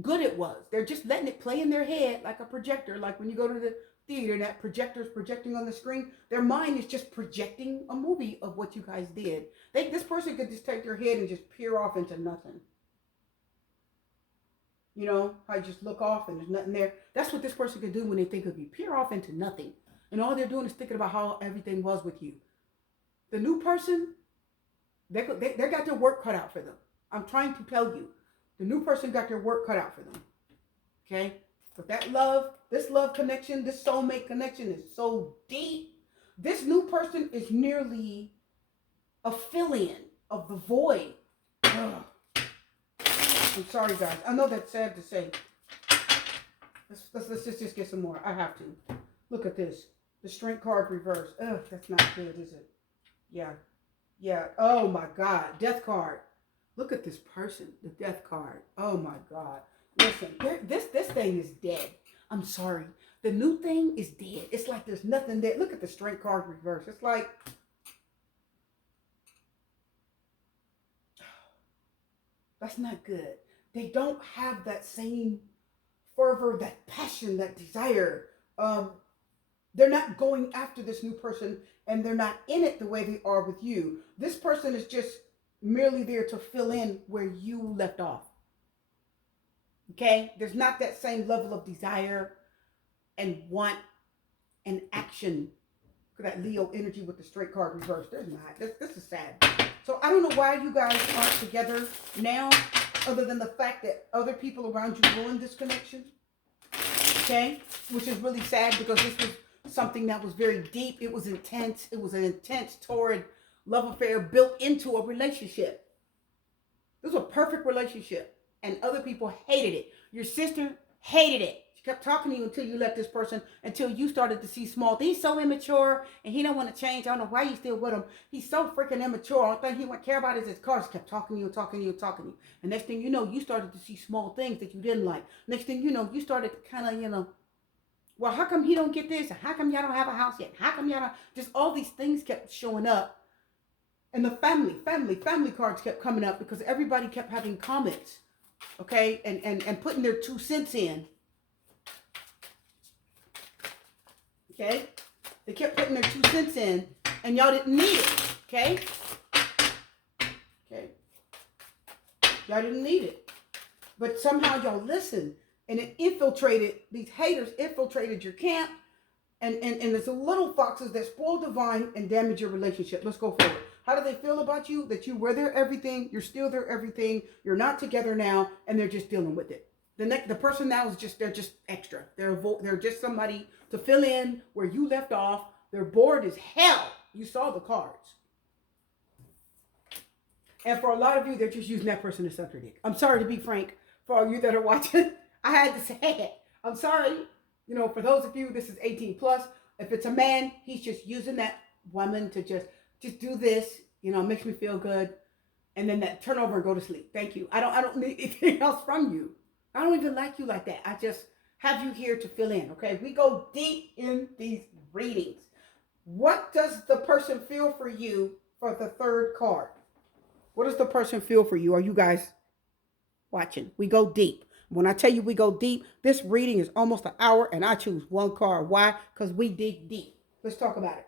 good it was. They're just letting it play in their head like a projector. Like when you go to the theater and that projector is projecting on the screen, their mind is just projecting a movie of what you guys did. This person could just take their head and just peer off into nothing. You know, how you just look off and there's nothing there. That's what this person could do when they think of you. Peer off into nothing. And all they're doing is thinking about how everything was with you. The new person, they got their work cut out for them. I'm trying to tell you. The new person got their work cut out for them. Okay? But that love, this love connection, this soulmate connection is so deep. This new person is nearly a fill-in of the void. Ugh. I'm sorry, guys. I know that's sad to say. Let's just get some more. I have to. Look at this. The Strength card reverse. Ugh, that's not good, is it? Yeah. Yeah. Oh, my God. Death card. Look at this person. The Death card. Oh, my God. Listen, this thing is dead. I'm sorry. The new thing is dead. It's like there's nothing there. Look at the Strength card reverse. It's like... That's not good. They don't have that same fervor, that passion, that desire. They're not going after this new person and they're not in it the way they are with you. This person is just merely there to fill in where you left off. Okay? There's not that same level of desire and want and action for that Leo energy with the Straight card reverse. There's not. This is sad. So I don't know why you guys aren't together now, other than the fact that other people around you ruined this connection. Okay? Which is really sad because something that was very deep. It was intense. It was an intense, torrid love affair built into a relationship. This was a perfect relationship, and other people hated it. Your sister hated it. She kept talking to you until you let this person, until you started to see small things. He's so immature, and he don't want to change. I don't know why you still with him. He's so freaking immature. All thing he would care about is his car. She kept talking to you, talking to you, talking to you. And next thing you know, you started to see small things that you didn't like. Next thing you know, you started to kind of, well, how come he don't get this? How come y'all don't have a house yet? How come y'all don't? Just all these things kept showing up. And the family cards kept coming up because everybody kept having comments, okay, and putting their 2 cents in, okay. They kept putting their 2 cents in, and y'all didn't need it, okay. Y'all didn't need it, but somehow y'all listened, and it infiltrated. These haters infiltrated your camp, and there's little foxes that spoil the vine and damage your relationship. Let's go forward. How do they feel about you? That you were their everything, you're still their everything, you're not together now, and they're just dealing with it. The person now is they're just extra. They're just somebody to fill in where you left off. They're bored as hell. You saw the cards. And for a lot of you, they're just using that person to suck their dick. I'm sorry to be frank. For all you that are watching, I had to say it. I'm sorry. For those of you, this is 18 plus. If it's a man, he's just using that woman to just do this, makes me feel good. And then that turn over and go to sleep. Thank you. I don't need anything else from you. I don't even like you like that. I just have you here to fill in. Okay. We go deep in these readings. What does the person feel for you for the third card? What does the person feel for you? Are you guys watching? We go deep. When I tell you we go deep, this reading is almost an hour and I choose one card. Why? Because we dig deep. Let's talk about it.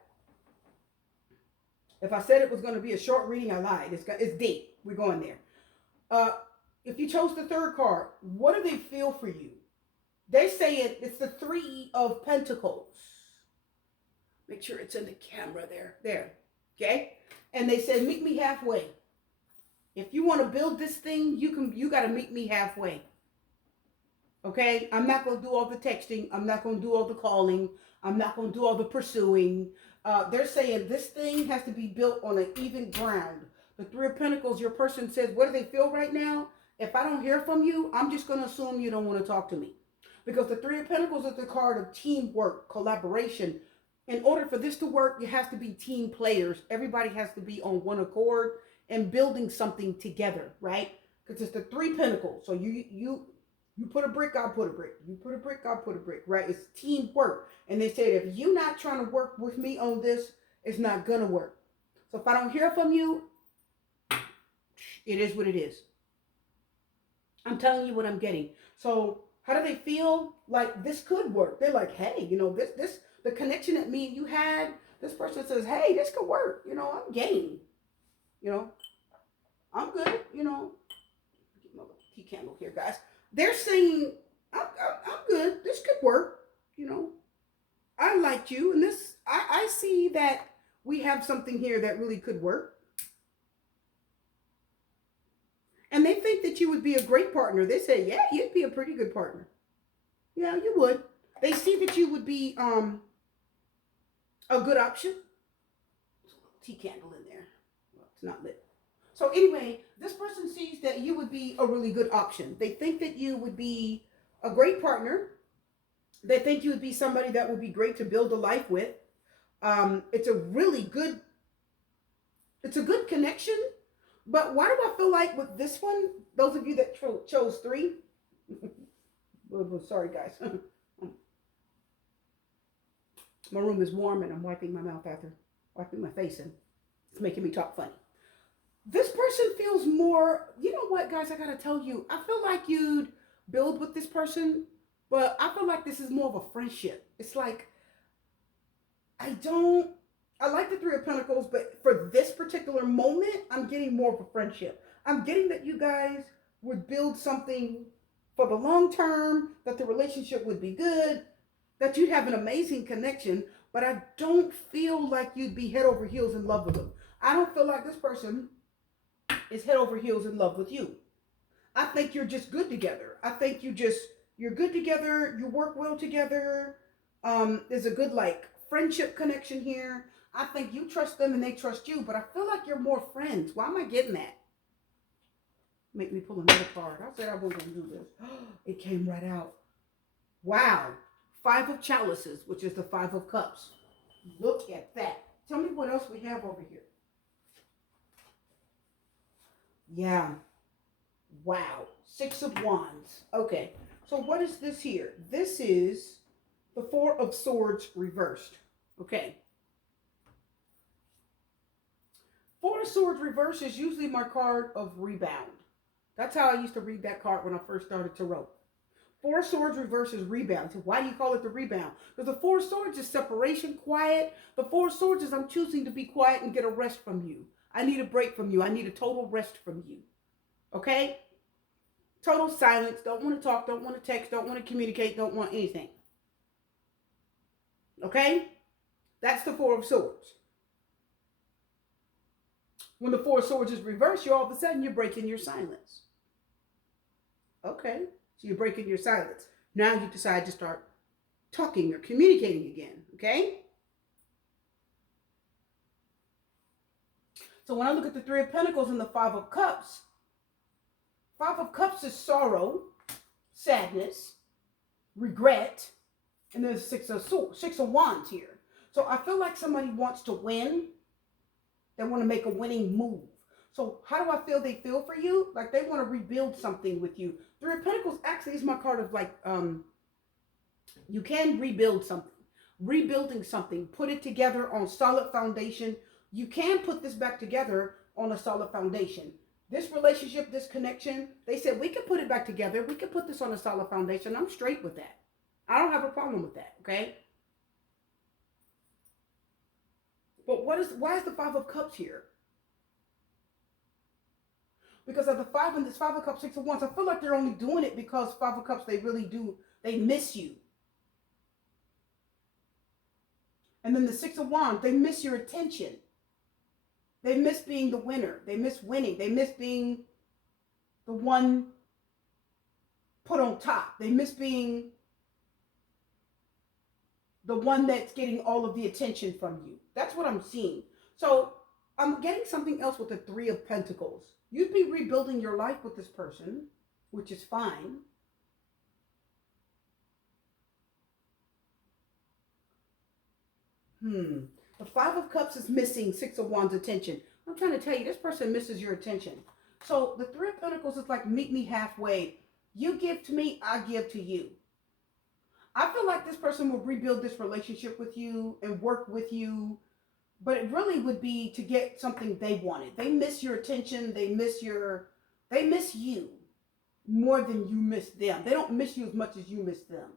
If I said it was going to be a short reading, I lied. It's deep. We're going there. If you chose the third card, what do they feel for you? They say it's the 3 of Pentacles. Make sure it's in the camera there. There. Okay? And they said, meet me halfway. If you want to build this thing, you got to meet me halfway. Okay? I'm not going to do all the texting. I'm not going to do all the calling. I'm not going to do all the pursuing. They're saying this thing has to be built on an even ground. The 3 of Pentacles, your person says, what do they feel right now? If I don't hear from you, I'm just going to assume you don't want to talk to me. Because the 3 of Pentacles is the card of teamwork, collaboration. In order for this to work, you have to be team players. Everybody has to be on one accord and building something together, right? Because it's the 3 Pentacles. So you put a brick, I'll put a brick. You put a brick, I'll put a brick, right? It's teamwork. And they said, if you're not trying to work with me on this, it's not going to work. So if I don't hear from you, it is what it is. I'm telling you what I'm getting. So how do they feel? Like this could work. They're like, hey, the connection that me and you had, this person says, hey, this could work. I'm game. I'm good. Get my key candle here, guys. They're saying, I'm good. This could work. I like you. And this, I see that we have something here that really could work. And they think that you would be a great partner. They say, yeah, you'd be a pretty good partner. Yeah, you would. They see that you would be a good option. There's a little tea candle in there. Well, it's not lit. So anyway, this person sees that you would be a really good option. They think that you would be a great partner. They think you would be somebody that would be great to build a life with. It's a good connection. But why do I feel like with this one, those of you that chose 3, sorry guys. My room is warm and I'm wiping my mouth after wiping my face and it's making me talk funny. This person feels more, you know what guys, I gotta tell you, I feel like you'd build with this person, but I feel like this is more of a friendship. It's like, I like the 3 of Pentacles, but for this particular moment, I'm getting more of a friendship. I'm getting that you guys would build something for the long term, that the relationship would be good, that you'd have an amazing connection, but I don't feel like you'd be head over heels in love with them. I don't feel like this person is head over heels in love with you. I think you're just good together. I think you're good together. You work well together. There's a good like friendship connection here. I think you trust them and they trust you, but I feel like you're more friends. Why am I getting that? Make me pull another card. I said I wasn't gonna do this. It came right out. Wow. Five of chalices, which is the five of cups. Look at that. Tell me what else we have over here. Yeah. Wow. Six of wands. Okay. So what is this here? This is the four of swords reversed. Okay. Four of swords reversed is usually my card of rebound. That's how I used to read that card when I first started tarot. Four of swords reverse is rebound. So why do you call it the rebound? Because the four of swords is separation, quiet. The four of swords is I'm choosing to be quiet and get a rest from you. I need a break from you. I need a total rest from you. Okay? Total silence. Don't want to talk. Don't want to text. Don't want to communicate. Don't want anything. Okay? That's the four of swords. When the four of swords is reversed, all of a sudden you're breaking your silence. Okay? So you're breaking your silence. Now you decide to start talking or communicating again. Okay? So when I look at the Three of Pentacles and the Five of Cups is sorrow, sadness, regret, and there's Six of Wands here. So I feel like somebody wants to win. They want to make a winning move. So how do I feel they feel for you? Like they want to rebuild something with you. Three of Pentacles actually is my card of like, you can rebuild something. Rebuilding something. Put it together on solid foundation. You can put this back together on a solid foundation. This relationship, this connection, they said we can put it back together. We can put this on a solid foundation. I'm straight with that. I don't have a problem with that, okay? But why is the Five of Cups here? Because of the five and this Five of Cups, Six of Wands, I feel like they're only doing it because Five of Cups, they really do, they miss you. And then the Six of Wands, they miss your attention. They miss being the winner. They miss winning. They miss being the one put on top. They miss being the one that's getting all of the attention from you. That's what I'm seeing. So I'm getting something else with the Three of Pentacles. You'd be rebuilding your life with this person, which is fine. The Five of Cups is missing Six of Wands attention. I'm trying to tell you, this person misses your attention. So the Three of Pentacles is like meet me halfway. You give to me, I give to you. I feel like this person will rebuild this relationship with you and work with you, but it really would be to get something they wanted. They miss your attention. They miss you more than you miss them. They don't miss you as much as you miss them.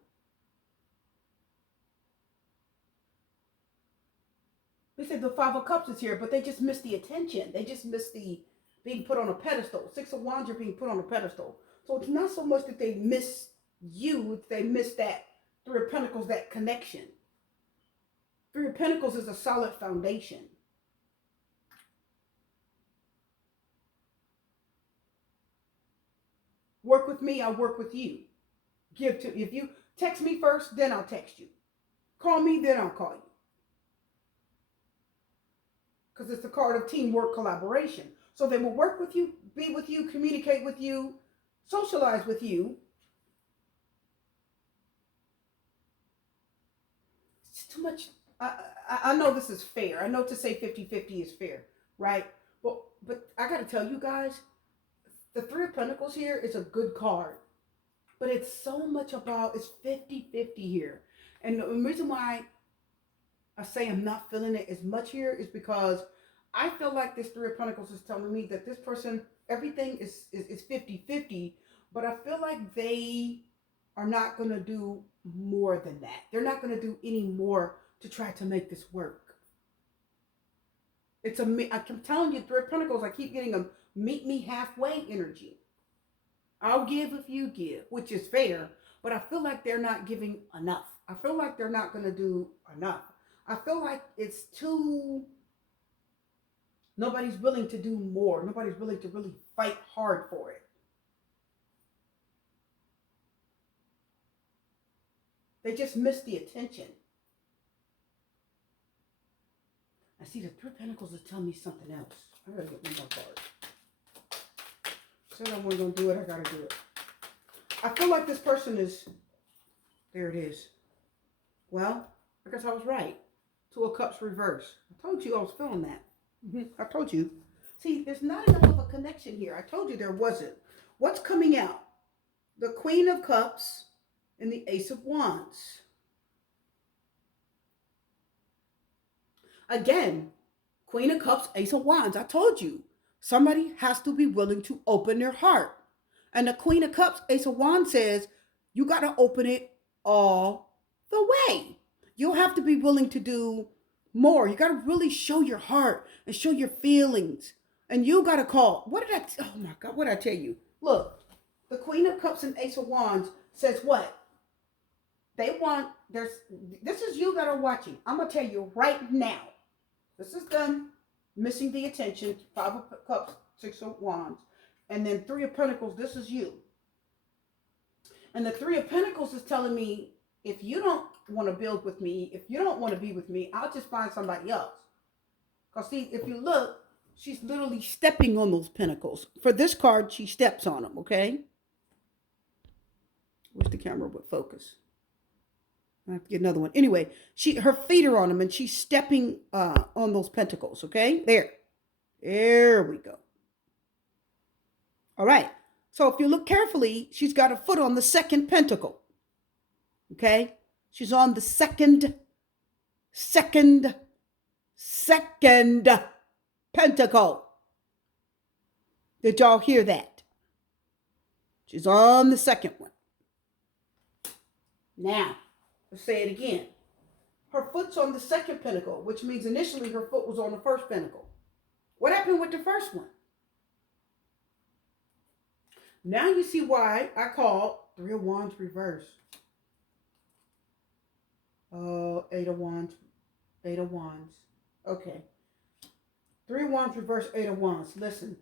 They said the Five of Cups is here, but they just miss the attention. They just miss the being put on a pedestal. Six of Wands are being put on a pedestal. So it's not so much that they miss you, it's they miss that Three of Pentacles, that connection. Three of Pentacles is a solid foundation. Work with me, I'll work with you. If you text me first, then I'll text you. Call me, then I'll call you. Because it's the card of teamwork, collaboration. So they will work with you, be with you, communicate with you, socialize with you. It's too much. I know this is fair. I know to say 50-50 is fair, right? But I got to tell you guys, the Three of Pentacles here is a good card. But it's so much about, it's 50-50 here. And the reason why I say I'm not feeling it as much here is because I feel like this Three of Pentacles is telling me that this person, everything is 50-50, but I feel like they are not going to do more than that. They're not going to do any more to try to make this work. I'm telling you, Three of Pentacles, I keep getting a meet me halfway energy. I'll give if you give, which is fair, but I feel like they're not giving enough. I feel like they're not going to do enough. I feel like it's too, nobody's willing to do more. Nobody's willing to really fight hard for it. They just miss the attention. I see the Three of Pentacles is telling me something else. I gotta get one more card. Said I wasn't gonna do it, I gotta do it. I feel like this person is, there it is. Well, I guess I was right. Two of Cups reverse. I told you I was feeling that. I told you. See, there's not enough of a connection here. I told you there wasn't. What's coming out? The Queen of Cups and the Ace of Wands. Again, Queen of Cups, Ace of Wands. I told you. Somebody has to be willing to open their heart. And the Queen of Cups, Ace of Wands says, you got to open it all the way. You'll have to be willing to do more. You got to really show your heart and show your feelings. And you got to call. Oh my God, what did I tell you? Look, the Queen of Cups and Ace of Wands says what? They want, this is you that are watching. I'm going to tell you right now. This is them missing the attention. Five of Cups, Six of Wands. And then Three of Pentacles, this is you. And the Three of Pentacles is telling me, if you don't want to build with me, if you don't want to be with me, I'll just find somebody else. Because see, if you look, she's literally stepping on those pentacles. For this card, she steps on them, okay? Wish the camera would focus. I have to get another one. Anyway, her feet are on them and she's stepping on those pentacles, okay? There we go. All right. So if you look carefully, she's got a foot on the second pentacle. Okay? She's on the second pentacle. Did y'all hear that? She's on the second one. Now, let's say it again. Her foot's on the second pentacle, which means initially her foot was on the first pentacle. What happened with the first one? Now you see why I call Three of Wands reverse. Eight of Wands. Okay. Three of Wands reverse, Eight of Wands. Listen,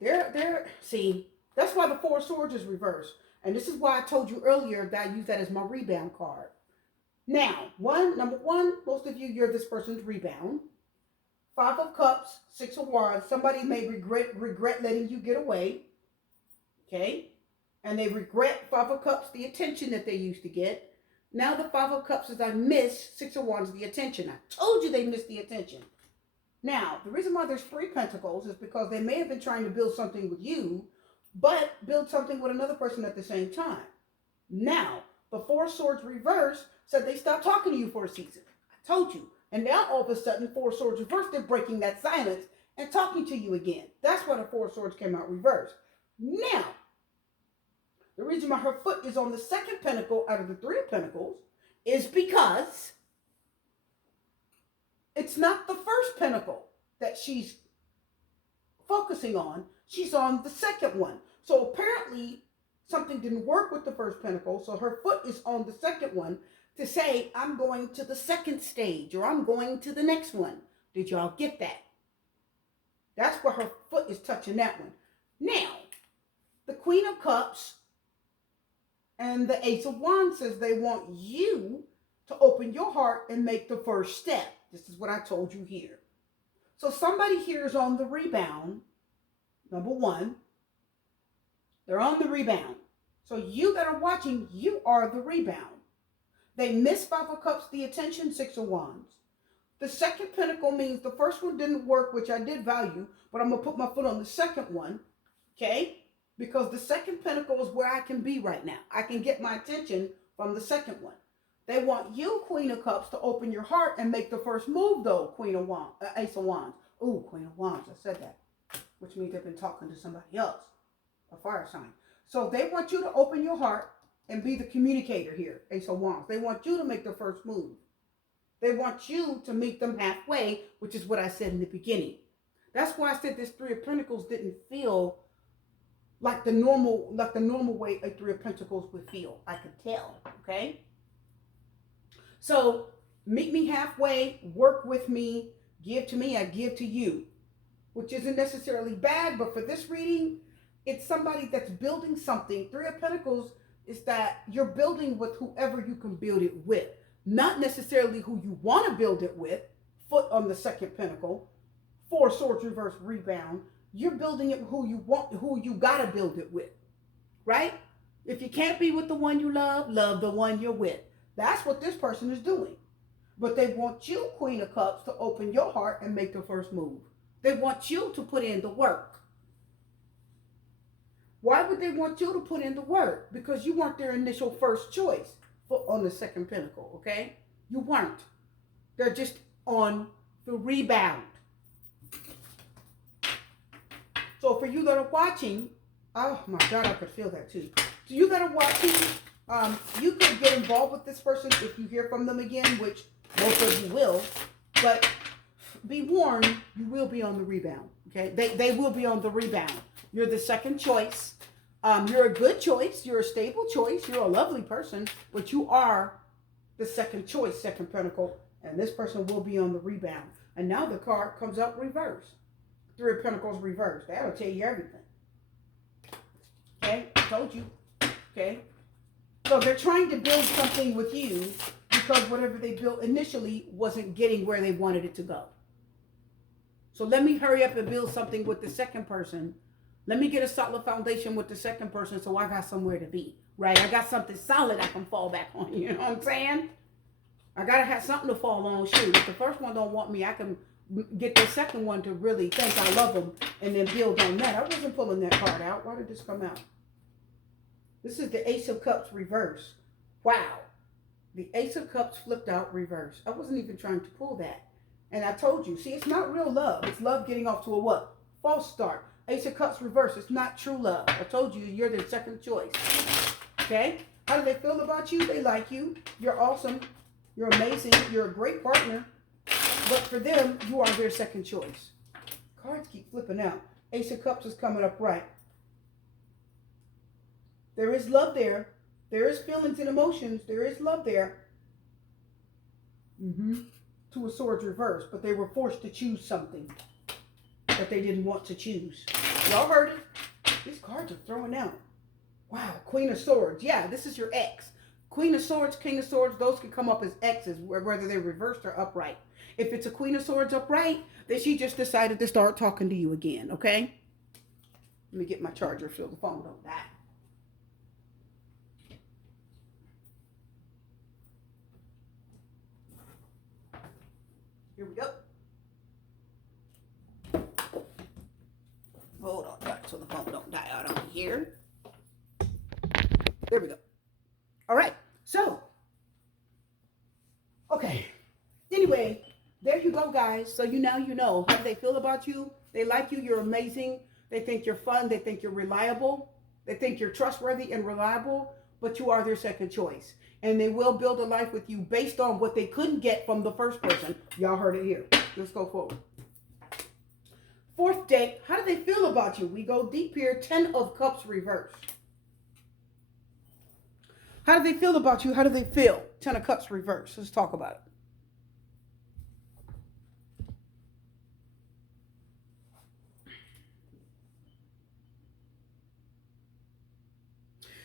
see, that's why the Four of Swords is reversed. And this is why I told you earlier that I use that as my rebound card. Now, number one, most of you, you're this person's rebound. Five of Cups, Six of Wands. Somebody may regret letting you get away. Okay? And they regret Five of Cups, the attention that they used to get. Now the Five of Cups is I miss Six of Wands, the attention. I told you they missed the attention. Now, the reason why there's Three Pentacles is because they may have been trying to build something with you, but build something with another person at the same time. Now, the Four of Swords reverse said they stopped talking to you for a season. I told you. And now all of a sudden, Four of Swords reverse, they're breaking that silence and talking to you again. That's why the Four of Swords came out reverse. Now, the reason why her foot is on the second pentacle out of the Three of Pentacles is because it's not the first pentacle that she's focusing on. She's on the second one. So apparently something didn't work with the first pentacle. So her foot is on the second one to say, I'm going to the second stage or I'm going to the next one. Did y'all get that? That's where her foot is touching that one. Now, the Queen of Cups and the Ace of Wands says they want you to open your heart and make the first step. This is what I told you here. So somebody here is on the rebound. Number one, they're on the rebound. So you that are watching, you are the rebound. They missed Five of Cups, the attention, Six of Wands. The second pentacle means the first one didn't work, which I did value, but I'm going to put my foot on the second one, okay? Because the second pentacle is where I can be right now. I can get my attention from the second one. They want you, Queen of Cups, to open your heart and make the first move, though, Ace of Wands. Ooh, Queen of Wands, I said that. Which means they've been talking to somebody else, a fire sign. So they want you to open your heart and be the communicator here, Ace of Wands. They want you to make the first move. They want you to meet them halfway, which is what I said in the beginning. That's why I said this Three of Pentacles didn't feel like the normal way a Three of Pentacles would feel. I could tell, okay? So meet me halfway, work with me, give to me, I give to you, which isn't necessarily bad, but for this reading, it's somebody that's building something. Three of Pentacles is that you're building with whoever you can build it with. Not necessarily who you want to build it with. Foot on the second pentacle. 4 swords reverse rebound. You're building it who you want, who you got to build it with. Right? If you can't be with the one you love, love the one you're with. That's what this person is doing. But they want you, Queen of Cups, to open your heart and make the first move. They want you to put in the work. Why would they want you to put in the work? Because you weren't their initial first choice on the second pinnacle, okay? You weren't. They're just on the rebound. So for you that are watching, oh my God, I could feel that too. So you that are watching, you could get involved with this person if you hear from them again, which most of you will, but be warned, you will be on the rebound, okay? They will be on the rebound. You're the second choice. You're a good choice. You're a stable choice. You're a lovely person, but you are the second choice, second pentacle, and this person will be on the rebound. And now the card comes up reverse. 3 of Pentacles reversed. That'll tell you everything. Okay, I told you. Okay, so they're trying to build something with you because whatever they built initially wasn't getting where they wanted it to go. So let me hurry up and build something with the second person. Let me get a solid foundation with the second person so I got somewhere to be, right? I got something solid I can fall back on, you know what I'm saying? I got to have something to fall on. Shoot, if the first one don't want me, I can get the second one to really think I love them and then build on that. I wasn't pulling that card out. Why did this come out? This is the Ace of Cups reverse. Wow. The Ace of Cups flipped out reverse. I wasn't even trying to pull that. And I told you, see, it's not real love. It's love getting off to a what? False start. Ace of Cups reverse. It's not true love. I told you, you're their second choice. Okay? How do they feel about you? They like you. You're awesome. You're amazing. You're a great partner. But for them, you are their second choice. Cards keep flipping out. Ace of Cups is coming up right. There is love there. There is feelings and emotions. There is love there. 2 of Swords reversed. But they were forced to choose something that they didn't want to choose. Y'all heard it? These cards are throwing out. Wow. Queen of Swords. Yeah, this is your ex. Queen of Swords, King of Swords, those can come up as exes, whether they're reversed or upright. If it's a Queen of Swords upright, then she just decided to start talking to you again, okay? Let me get my charger so the phone don't die. Here we go. Hold on, guys, so the phone don't die out on here. There we go. All right, so, okay. Anyway, there you go, guys. So you know how they feel about you. They like you. You're amazing. They think you're fun. They think you're reliable. They think you're trustworthy and reliable, but you are their second choice. And they will build a life with you based on what they couldn't get from the first person. Y'all heard it here. Let's go forward. 4th deck, how do they feel about you? We go deep here. 10 of Cups reversed. How do they feel about you? How do they feel? 10 of Cups reversed. Let's talk about it.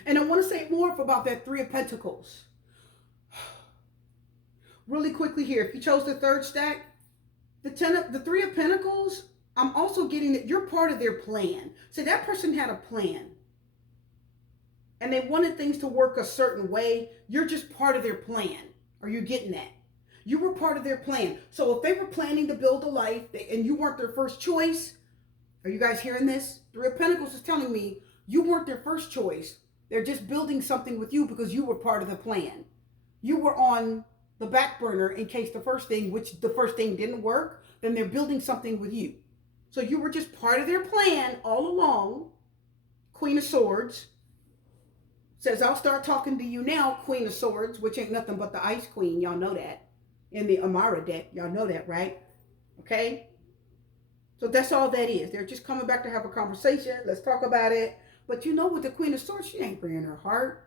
And I want to say more about that 3 of Pentacles. Really quickly here, if you chose the 3rd stack, the 3 of Pentacles, I'm also getting that you're part of their plan. So that person had a plan. And they wanted things to work a certain way. You're just part of their plan. Are you getting that? You were part of their plan. So if they were planning to build a life and you weren't their first choice, are you guys hearing this? 3 of Pentacles is telling me you weren't their first choice. They're just building something with you because you were part of the plan. You were on the back burner in case the first thing didn't work, then they're building something with you. So you were just part of their plan all along. Queen of Swords says, I'll start talking to you now, Queen of Swords, which ain't nothing but the Ice Queen. Y'all know that. In the Amara deck. Y'all know that, right? Okay? So that's all that is. They're just coming back to have a conversation. Let's talk about it. But you know, with the Queen of Swords, she ain't bringing her heart.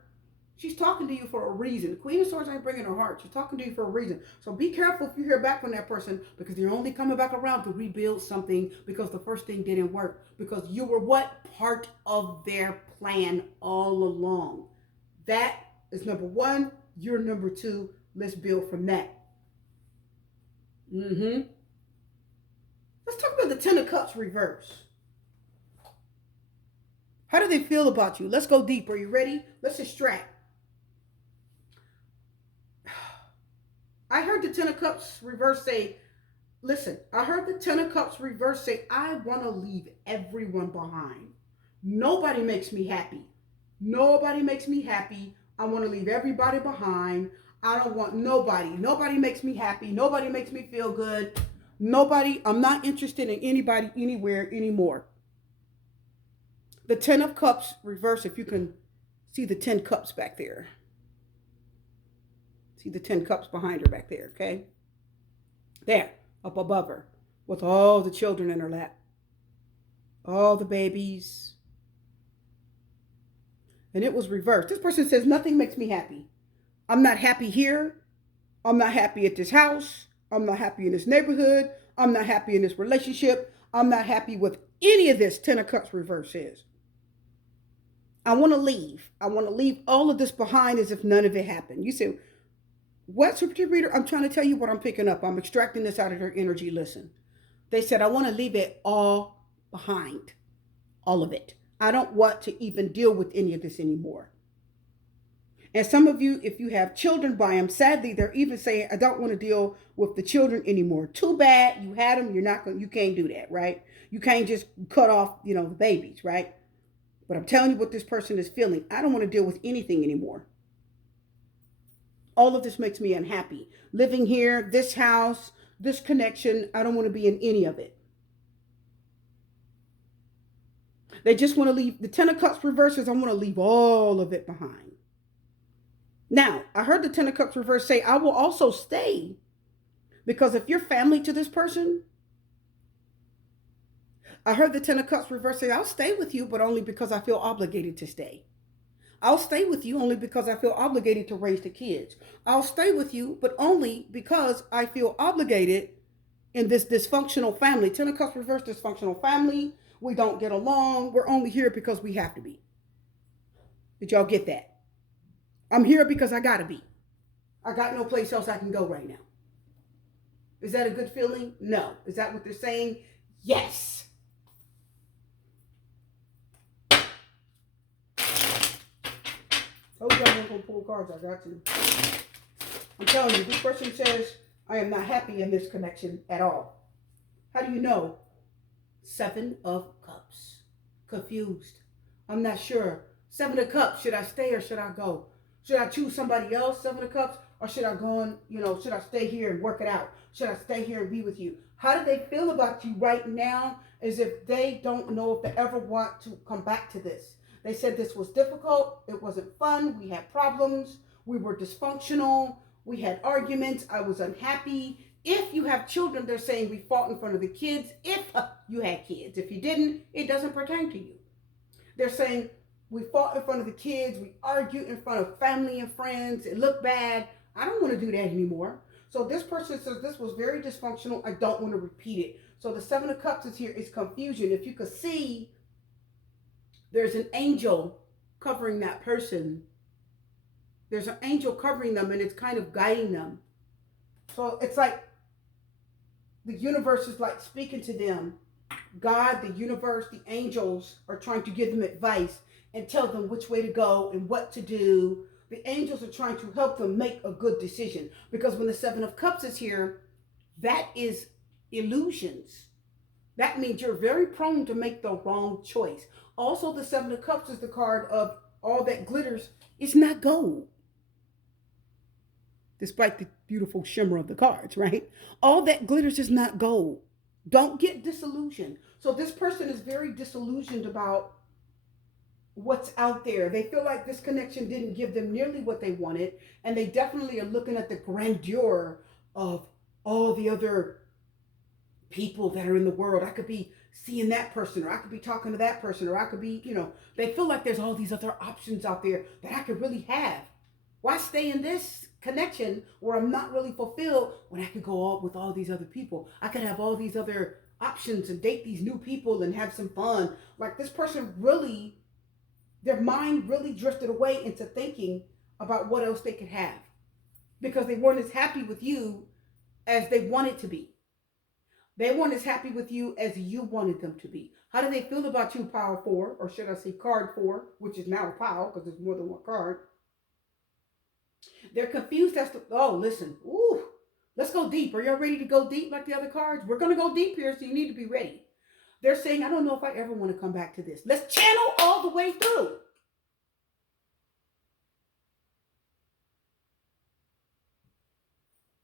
She's talking to you for a reason. The Queen of Swords ain't bringing her heart. She's talking to you for a reason. So be careful if you hear back from that person, because they're only coming back around to rebuild something because the first thing didn't work. Because you were what? Part of their plan all along. That is number 1. You're number 2. Let's build from that. Mm-hmm. Let's talk about the Ten of Cups reverse. How do they feel about you? Let's go deeper. Are you ready? Let's extract. I heard the Ten of Cups reverse say, listen, I heard the Ten of Cups reverse say, I want to leave everyone behind. Nobody makes me happy. Nobody makes me happy. I want to leave everybody behind. I don't want nobody. Nobody makes me happy. Nobody makes me feel good. Nobody, I'm not interested in anybody, anywhere anymore. The Ten of Cups reverse, if you can see the 10 cups back there. See the 10 cups behind her back there, okay? There, up above her, with all the children in her lap. All the babies. And it was reversed. This person says, nothing makes me happy. I'm not happy here. I'm not happy at this house. I'm not happy in this neighborhood. I'm not happy in this relationship. I'm not happy with any of this. 10 of Cups reverse is. I want to leave. I want to leave all of this behind as if none of it happened. You say, what, Super Reader? I'm trying to tell you what I'm picking up. I'm extracting this out of their energy. Listen. They said, I want to leave it all behind. All of it. I don't want to even deal with any of this anymore. And some of you, if you have children by them, sadly, they're even saying, I don't want to deal with the children anymore. Too bad you had them. You can't do that, right? You can't just cut off, the babies, right? But I'm telling you what this person is feeling. I don't want to deal with anything anymore. All of this makes me unhappy. Living here, this house, this connection, I don't want to be in any of it. They just want to leave. The Ten of Cups reverses, I want to leave all of it behind. Now, I heard the Ten of Cups reverse say, I will also stay. Because if you're family to this person, I heard the Ten of Cups reverse say, I'll stay with you, but only because I feel obligated to stay. I'll stay with you only because I feel obligated to raise the kids. I'll stay with you, but only because I feel obligated in this dysfunctional family. Ten of Cups reverse, dysfunctional family. We don't get along. We're only here because we have to be. Did y'all get that? I'm here because I gotta be. I got no place else I can go right now. Is that a good feeling? No. Is that what they're saying? Yes. Told you I wasn't gonna pull cards. I got to. I'm telling you, this person says, I am not happy in this connection at all. How do you know? 7 of Cups. Confused. I'm not sure. 7 of Cups. Should I stay or should I go? Should I choose somebody else, 7 of Cups? Or should I go and, should I stay here and work it out? Should I stay here and be with you? How do they feel about you right now? As if they don't know if they ever want to come back to this. They said this was difficult. It wasn't fun. We had problems. We were dysfunctional. We had arguments. I was unhappy. If you have children, they're saying we fought in front of the kids. If you had kids. If you didn't, it doesn't pertain to you. They're saying we fought in front of the kids. We argued in front of family and friends. It looked bad. I don't want to do that anymore. So this person says this was very dysfunctional. I don't want to repeat it. So the 7 of Cups is here. It's confusion. If you could see, there's an angel covering that person. There's an angel covering them, and it's kind of guiding them. So it's like the universe is like speaking to them. God, the universe, the angels are trying to give them advice and tell them which way to go and what to do. The angels are trying to help them make a good decision. Because when the 7 of Cups is here, that is illusions. That means you're very prone to make the wrong choice. Also, the 7 of Cups is the card of all that glitters is not gold. Despite the beautiful shimmer of the cards, right? All that glitters is not gold. Don't get disillusioned. So this person is very disillusioned about what's out there. They feel like this connection didn't give them nearly what they wanted. And they definitely are looking at the grandeur of all the other people that are in the world. I could be seeing that person, or I could be talking to that person, or I could be, they feel like there's all these other options out there that I could really have. Why stay in this connection where I'm not really fulfilled when I could go out with all these other people? I could have all these other options and date these new people and have some fun. Like this person really, their mind really drifted away into thinking about what else they could have. because they weren't as happy with you as they wanted to be. They weren't as happy with you as you wanted them to be. How do they feel about you, pile four, or should I say card four, which is now a pile because there's more than one card? They're confused as to, oh, listen, ooh, let's go deep. Are y'all ready to go deep like the other cards? We're going to go deep here, so you need to be ready. They're saying, I don't know if I ever want to come back to this. Let's channel all the way through.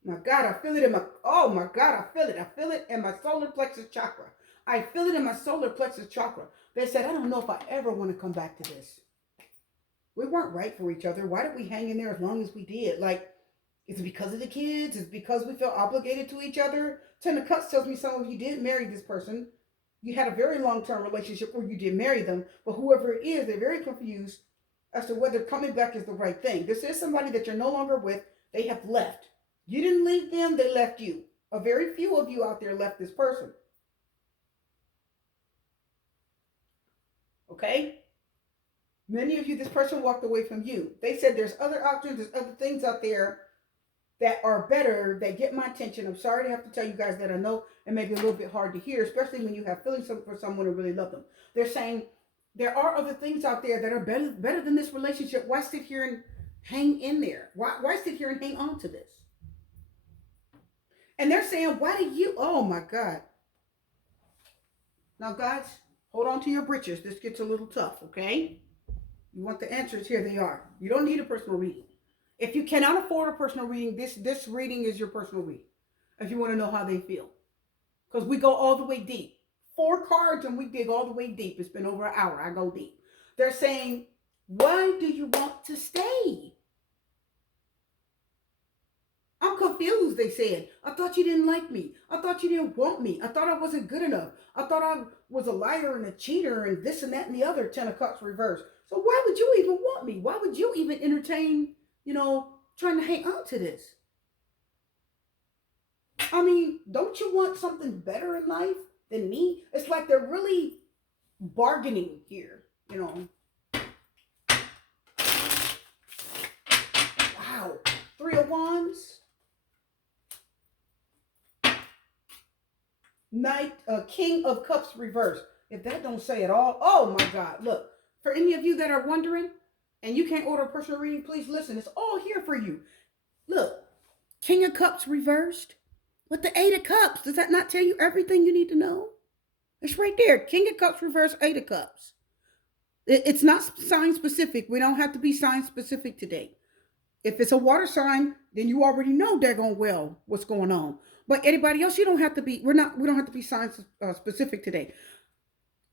My God, I feel it in my, oh my God, I feel it. I feel it in my solar plexus chakra. I feel it in my solar plexus chakra. They said, I don't know if I ever want to come back to this. We weren't right for each other. Why did we hang in there as long as we did? Like, is it because of the kids? Is it because we felt obligated to each other? Ten of Cups tells me some of you didn't marry this person. You had a very long-term relationship where you did marry them, but whoever it is, they're very confused as to whether coming back is the right thing. This is somebody that you're no longer with. They have left. You didn't leave them, they left you. A very few of you out there left this person. Okay? Many of you, this person walked away from you. They said there's other options, there's other things out there that are better, that get my attention. I'm sorry to have to tell you guys that. I know it may be a little bit hard to hear, especially when you have feelings for someone and really love them. They're saying there are other things out there that are better than this relationship. Why sit here and hang in there? Why sit here and hang on to this? And they're saying, why do you, oh my God. Now guys, hold on to your britches. This gets a little tough, okay? You want the answers, here they are. You don't need a personal reading. If you cannot afford a personal reading, this reading is your personal reading. If you want to know how they feel. Because we go all the way deep. 4 cards and we dig all the way deep. It's been over an hour. I go deep. They're saying, why do you want to stay? I'm confused, they said. I thought you didn't like me. I thought you didn't want me. I thought I wasn't good enough. I thought I was a liar and a cheater and this and that and the other. 10 of Cups reversed. So why would you even want me? Why would you even entertain, trying to hang on to this? I mean, don't you want something better in life than me? It's like they're really bargaining here, Wow. 3 of Wands. King of Cups reversed. If that don't say it all, oh my God. Look, for any of you that are wondering and you can't order a personal reading, please listen. It's all here for you. Look, King of Cups reversed with the 8 of Cups. Does that not tell you everything you need to know? It's right there. King of Cups reversed, 8 of Cups. It's not sign specific. We don't have to be sign specific today. If it's a water sign, then you already know daggone well what's going on. But anybody else, you don't have to be, we don't have to be sign specific today.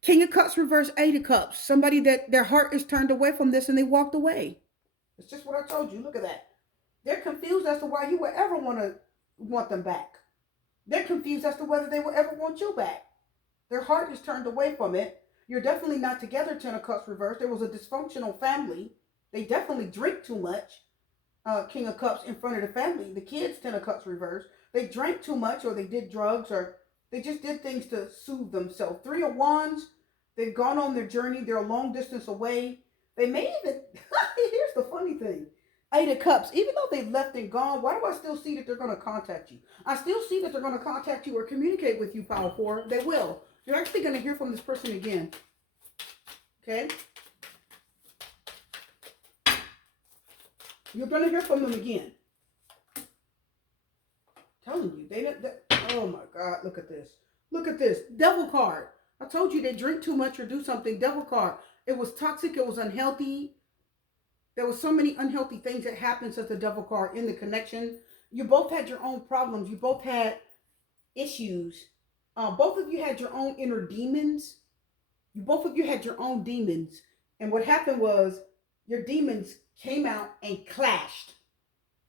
King of Cups reverse, 8 of Cups. Somebody that their heart is turned away from this and they walked away. It's just what I told you. Look at that. They're confused as to why you would ever want them back. They're confused as to whether they will ever want you back. Their heart is turned away from it. You're definitely not together, 10 of Cups reverse. There was a dysfunctional family. They definitely drink too much. King of Cups in front of the family. The kids, 10 of Cups reverse. They drank too much, or they did drugs, or they just did things to soothe themselves. 3 of Wands, they've gone on their journey. They're a long distance away. They may even, here's the funny thing. 8 of Cups, even though they've left and gone, why do I still see that they're going to contact you? I still see that they're going to contact you or communicate with you, Power 4. They will. You're actually going to hear from this person again. Okay? You're going to hear from them again. Telling you, oh my God, look at this. Look at this. Devil card. I told you they drink too much or do something. Devil card. It was toxic. It was unhealthy. There was so many unhealthy things that happened since the devil card in the connection. You both had your own problems. You both had issues. Both of you had your own inner demons. Both of you had your own demons. And what happened was your demons came out and clashed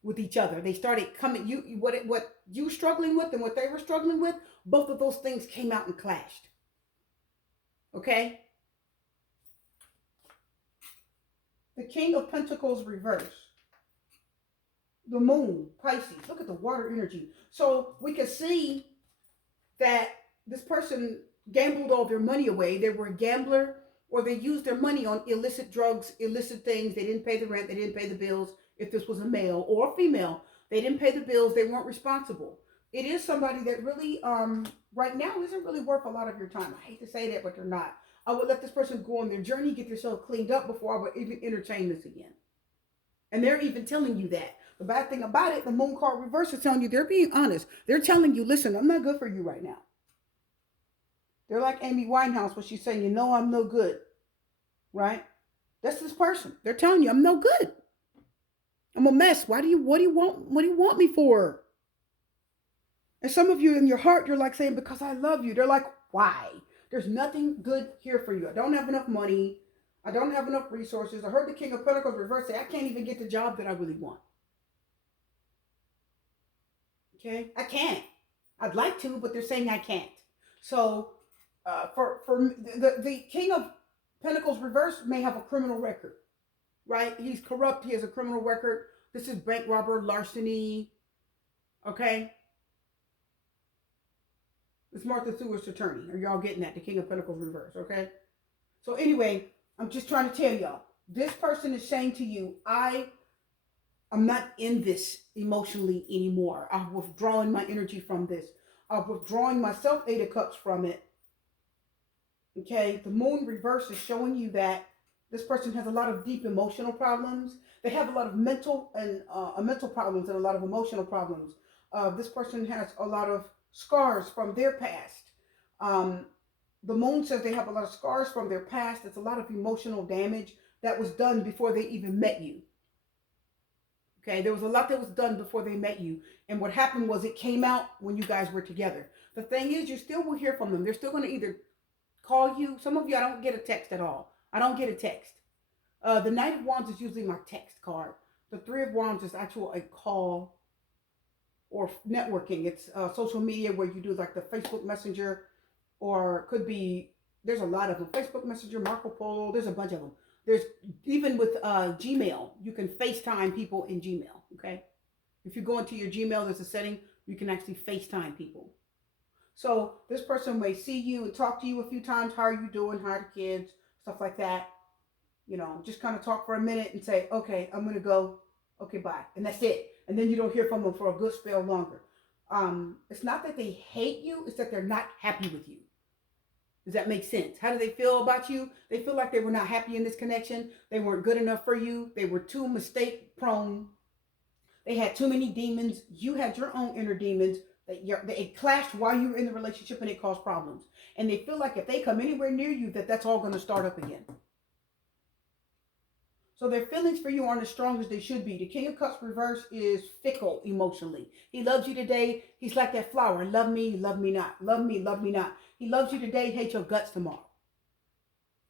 with each other. They started coming, what you were struggling with and what they were struggling with, both of those things came out and clashed. Okay? The King of Pentacles reverse. The Moon, Pisces. Look at the water energy. So we can see that this person gambled all their money away. They were a gambler, or they used their money on illicit drugs, illicit things. They didn't pay the rent. They didn't pay the bills. If this was a male or a female, They didn't pay the bills. They weren't responsible. It is somebody that really, right now, isn't really worth a lot of your time. I hate to say that, but they're not. I would let this person go on their journey, get themselves cleaned up before I would even entertain this again. And they're even telling you that. The bad thing about it, the moon card reverse is telling you, they're being honest. They're telling you, listen, I'm not good for you right now. They're like Amy Winehouse when she's saying, you know, I'm no good, right? That's this person. They're telling you, I'm no good. I'm a mess. What do you want me for? And some of you in your heart, you're like saying, because I love you. They're like, why? There's nothing good here for you. I don't have enough money. I don't have enough resources. I heard the King of Pentacles reverse say, I can't even get the job that I really want. Okay? I can't. I'd like to, but they're saying I can't. So, for the King of Pentacles reverse may have a criminal record, right? He's corrupt. He has a criminal record. This is bank robber, larceny. Okay? It's Martha Stewart's attorney. Are y'all getting that? The King of Pentacles reverse, okay? So anyway, I'm just trying to tell y'all. This person is saying to you, I'm not in this emotionally anymore. I'm withdrawing my energy from this. I'm withdrawing myself, Eight of Cups, from it. Okay? The moon reverse is showing you that this person has a lot of deep emotional problems. They have a lot of mental problems and a lot of emotional problems. This person has a lot of scars from their past. The moon says they have a lot of scars from their past. It's a lot of emotional damage that was done before they even met you. Okay, there was a lot that was done before they met you. And what happened was it came out when you guys were together. The thing is, you still will hear from them. They're still going to either call you. Some of you, I don't get a text at all. I don't get a text. The Knight of Wands is usually my text card. The Three of Wands is actual a call or networking. It's social media where you do like the Facebook Messenger, or it could be, there's a lot of them. Facebook Messenger, Marco Polo, there's a bunch of them. There's even with Gmail, you can FaceTime people in Gmail, okay? If you go into your Gmail, there's a setting, you can actually FaceTime people. So this person may see you and talk to you a few times. How are you doing? How are the kids? Stuff like that. You know, just kind of talk for a minute and say, okay, I'm going to go. Okay, bye. And that's it. And then you don't hear from them for a good spell longer. It's not that they hate you. It's that they're not happy with you. Does that make sense? How do they feel about you? They feel like they were not happy in this connection. They weren't good enough for you. They were too mistake prone. They had too many demons. You had your own inner demons. It clashed while you were in the relationship and it caused problems. And they feel like if they come anywhere near you, that's all going to start up again. So their feelings for you aren't as strong as they should be. The King of Cups reverse is fickle emotionally. He loves you today. He's like that flower. Love me not. Love me not. He loves you today, hate your guts tomorrow.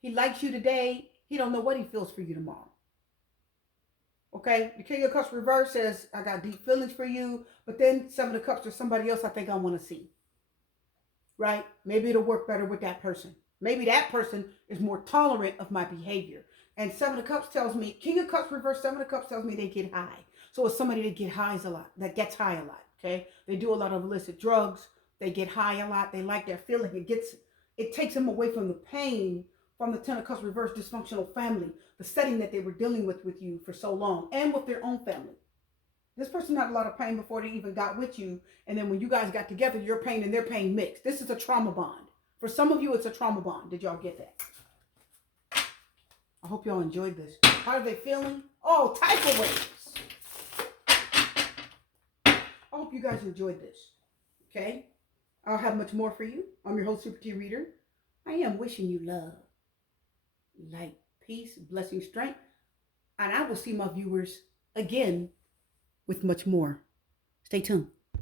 He likes you today. He don't know what he feels for you tomorrow. Okay? The King of Cups reverse says, I got deep feelings for you, but then Seven of Cups or somebody else I think I want to see. Right? Maybe it'll work better with that person. Maybe that person is more tolerant of my behavior. And Seven of Cups tells me, King of Cups reverse, Seven of Cups tells me they get high. So it's somebody that gets high a lot, okay? They do a lot of illicit drugs. They get high a lot. They like that feeling. It takes them away from the pain from the Ten of Cups reverse dysfunctional family, the setting that they were dealing with you for so long, and with their own family. This person had a lot of pain before they even got with you. And then when you guys got together, your pain and their pain mixed. This is a trauma bond. For some of you, it's a trauma bond. Did y'all get that? I hope y'all enjoyed this. How are they feeling? Oh, tidal waves. I hope you guys enjoyed this. Okay? I'll have much more for you. I'm your host, Super T Reader. I am wishing you love, light, peace, blessing, strength. And I will see my viewers again with much more. Stay tuned.